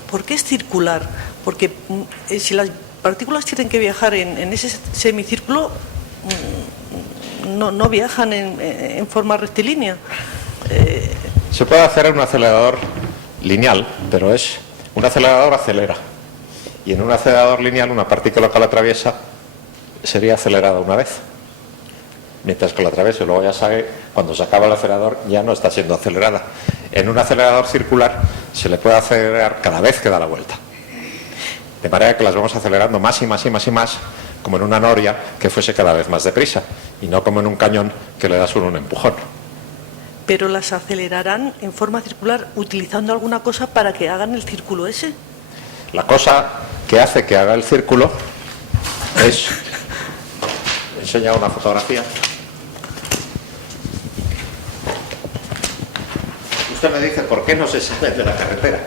¿por qué es circular? Porque si las partículas tienen que viajar en ese semicírculo, no viajan en forma rectilínea. Se puede hacer un acelerador lineal, pero un acelerador acelera. Y en un acelerador lineal una partícula que la atraviesa sería acelerada una vez. Mientras que la atraviesa y luego ya sabe, cuando se acaba el acelerador ya no está siendo acelerada. En un acelerador circular se le puede acelerar cada vez que da la vuelta. De manera que las vamos acelerando más y más y más y más, como en una noria que fuese cada vez más deprisa, y no como en un cañón que le das un empujón. Pero las acelerarán en forma circular utilizando alguna cosa para que hagan el círculo ese. La cosa que hace que haga el círculo es... Enseña una fotografía. Usted me dice por qué no se sale de la carretera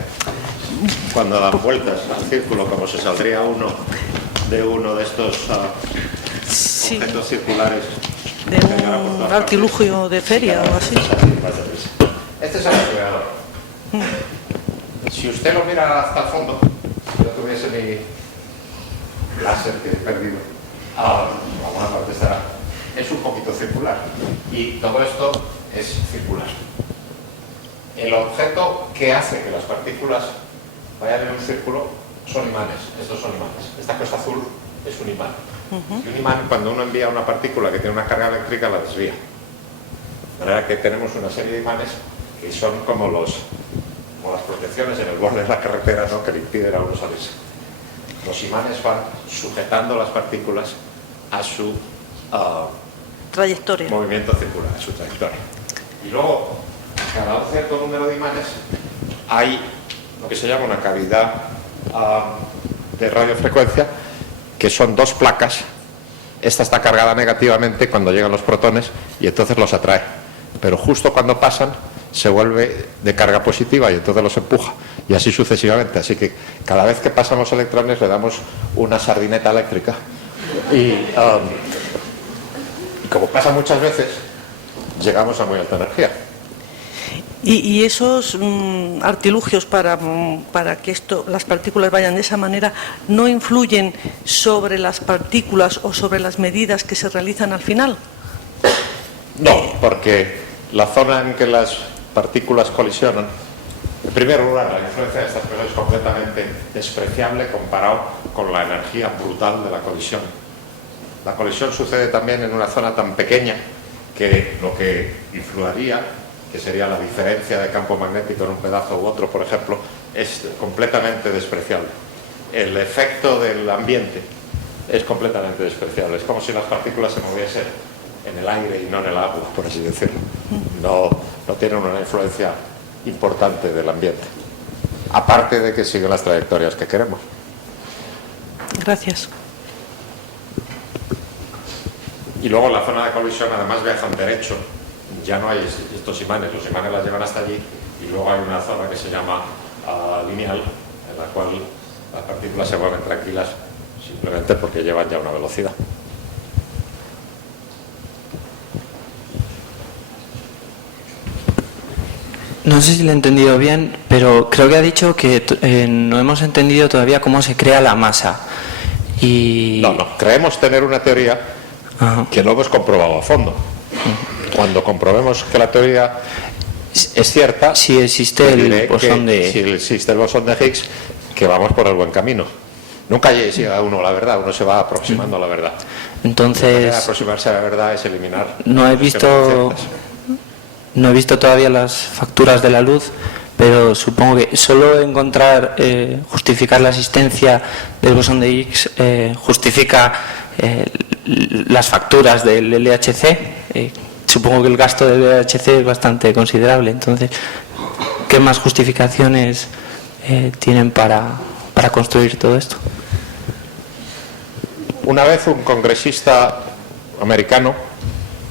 cuando dan vueltas al círculo, como se saldría uno de estos objetos circulares. De un artilugio de feria o así. Este es el acelerador. Si usted lo mira hasta el fondo, si yo tuviese mi láser que he perdido, alguna parte estará, es un poquito circular. Y todo esto es circular. El objeto que hace que las partículas vayan en un círculo son imanes. Estos son imanes. Esta cosa azul es un imán. Y un imán, cuando uno envía una partícula que tiene una carga eléctrica, la desvía. De manera que tenemos una serie de imanes que son como las protecciones en el borde de la carretera, ¿no?, que le impiden a uno salirse. Los imanes van sujetando las partículas a su trayectoria, movimiento circular, a su trayectoria. Y luego, cada un cierto número de imanes, hay lo que se llama una cavidad de radiofrecuencia, que son 2 placas. Esta está cargada negativamente cuando llegan los protones y entonces los atrae, pero justo cuando pasan se vuelve de carga positiva y entonces los empuja, y así sucesivamente. Así que cada vez que pasan los electrones le damos una sardineta eléctrica y como pasa muchas veces, llegamos a muy alta energía. Y esos artilugios para que las partículas vayan de esa manera no influyen sobre las partículas o sobre las medidas que se realizan al final. No, porque la zona en que las partículas colisionan, en primer lugar, la influencia de estas cosas es completamente despreciable comparado con la energía brutal de la colisión. La colisión sucede también en una zona tan pequeña que lo que influiría, que sería la diferencia de campo magnético en un pedazo u otro, por ejemplo, es completamente despreciable. El efecto del ambiente es completamente despreciable. Es como si las partículas se moviesen en el aire y no en el agua, por así decirlo. No tienen una influencia importante del ambiente, aparte de que siguen las trayectorias que queremos. Gracias. Y luego en la zona de colisión además viajan derecho, ya no hay estos imanes, los imanes las llevan hasta allí y luego hay una zona que se llama lineal, en la cual las partículas se mueven tranquilas simplemente porque llevan ya una velocidad. No sé si lo he entendido bien, pero creo que ha dicho que no hemos entendido todavía cómo se crea la masa. Y... No, creemos tener una teoría que no hemos comprobado a fondo. Cuando comprobemos que la teoría es cierta, si existe el bosón de... si existe el bosón de Higgs, que vamos por el buen camino. Nunca llega uno a la verdad, uno se va aproximando a la verdad. Entonces, la manera de aproximarse a la verdad es eliminar. No he visto todavía las facturas de la luz, pero supongo que solo encontrar, justificar la existencia del bosón de Higgs justifica las facturas del LHC. Supongo que el gasto del LHC es bastante considerable. Entonces, ¿qué más justificaciones tienen para construir todo esto? Una vez un congresista americano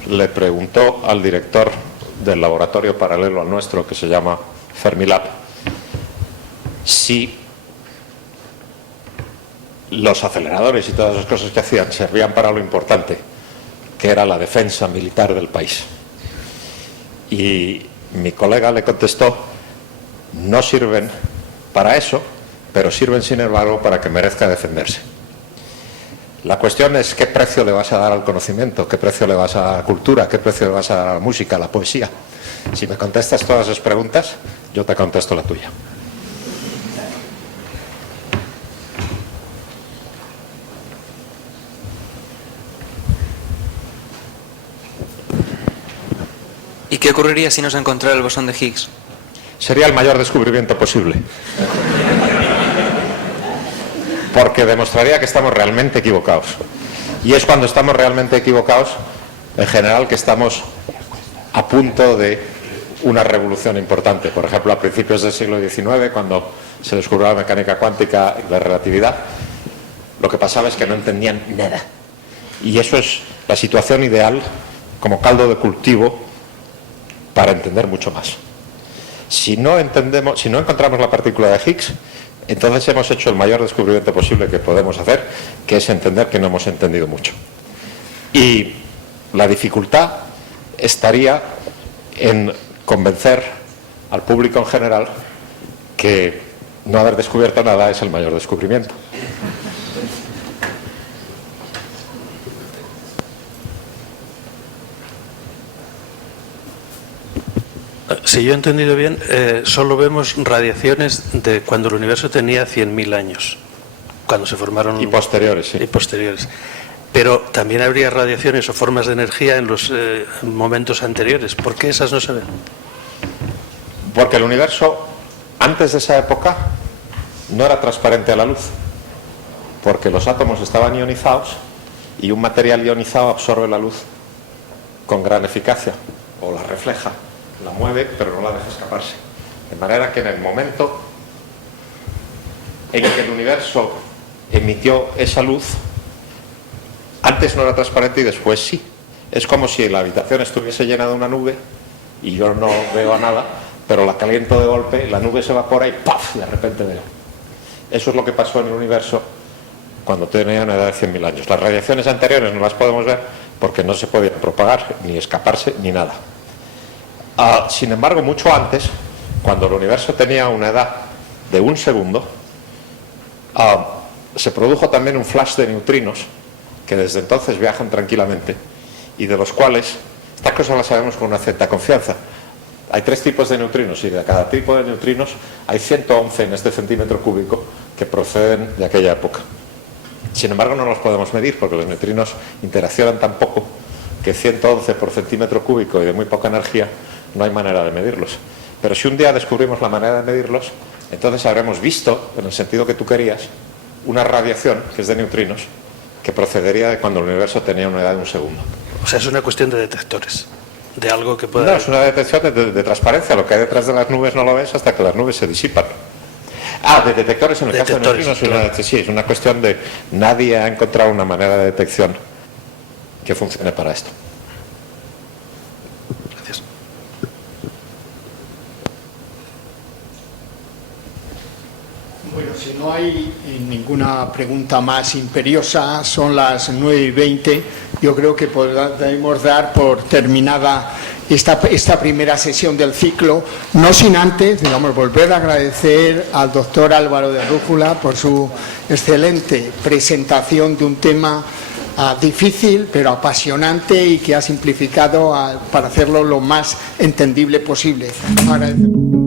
le preguntó al director del laboratorio paralelo al nuestro, que se llama Fermilab, si los aceleradores y todas las cosas que hacían servían para lo importante, que era la defensa militar del país. Y mi colega le contestó: no sirven para eso, pero sirven sin embargo para que merezca defenderse. La cuestión es qué precio le vas a dar al conocimiento, qué precio le vas a dar a la cultura, qué precio le vas a dar a la música, a la poesía. Si me contestas todas esas preguntas, yo te contesto la tuya. ¿Y qué ocurriría si no se encontrara el bosón de Higgs? Sería el mayor descubrimiento posible. Porque demostraría que estamos realmente equivocados. Y es cuando estamos realmente equivocados, en general, que estamos a punto de una revolución importante. Por ejemplo, a principios del siglo XIX, cuando se descubrió la mecánica cuántica y la relatividad, lo que pasaba es que no entendían nada. Y eso es la situación ideal como caldo de cultivo para entender mucho más. Si no encontramos la partícula de Higgs, entonces hemos hecho el mayor descubrimiento posible que podemos hacer, que es entender que no hemos entendido mucho. Y la dificultad estaría en convencer al público en general que no haber descubierto nada es el mayor descubrimiento. Si yo he entendido bien, solo vemos radiaciones de cuando el universo tenía 100.000 años, cuando se formaron... Y posteriores, sí. Y posteriores. Pero también habría radiaciones o formas de energía en los momentos anteriores. ¿Por qué esas no se ven? Porque el universo, antes de esa época, no era transparente a la luz. Porque los átomos estaban ionizados y un material ionizado absorbe la luz con gran eficacia, o la refleja. La mueve, pero no la deja escaparse. De manera que en el momento en que el universo emitió esa luz, antes no era transparente y después sí. Es como si la habitación estuviese llena de una nube y yo no veo nada, pero la caliento de golpe, la nube se evapora y ¡paf! De repente veo. Eso es lo que pasó en el universo cuando tenía una edad de 100.000 años. Las radiaciones anteriores no las podemos ver porque no se podían propagar, ni escaparse, ni nada. Sin embargo, mucho antes, cuando el universo tenía una edad de 1 segundo, se produjo también un flash de neutrinos que desde entonces viajan tranquilamente y de los cuales, estas cosas las sabemos con una cierta confianza. Hay 3 tipos de neutrinos y de cada tipo de neutrinos hay 111 en este centímetro cúbico que proceden de aquella época. Sin embargo, no los podemos medir porque los neutrinos interaccionan tan poco que 111 por centímetro cúbico y de muy poca energía no hay manera de medirlos. Pero si un día descubrimos la manera de medirlos, entonces habremos visto, en el sentido que tú querías, una radiación, que es de neutrinos, que procedería de cuando el universo tenía una edad de 1 segundo. O sea, es una cuestión de detectores, de algo que pueda... No, es una detección de transparencia. Lo que hay detrás de las nubes no lo ves hasta que las nubes se disipan. De detectores en el caso de neutrinos. Claro. Sí, es una cuestión de... Nadie ha encontrado una manera de detección que funcione para esto. Gracias. Bueno, si no hay ninguna pregunta más imperiosa, son las 9:20. Yo creo que podemos dar por terminada esta primera sesión del ciclo, no sin antes, volver a agradecer al doctor Álvaro de Rújula por su excelente presentación de un tema difícil pero apasionante y que ha simplificado para hacerlo lo más entendible posible. Agradecemos.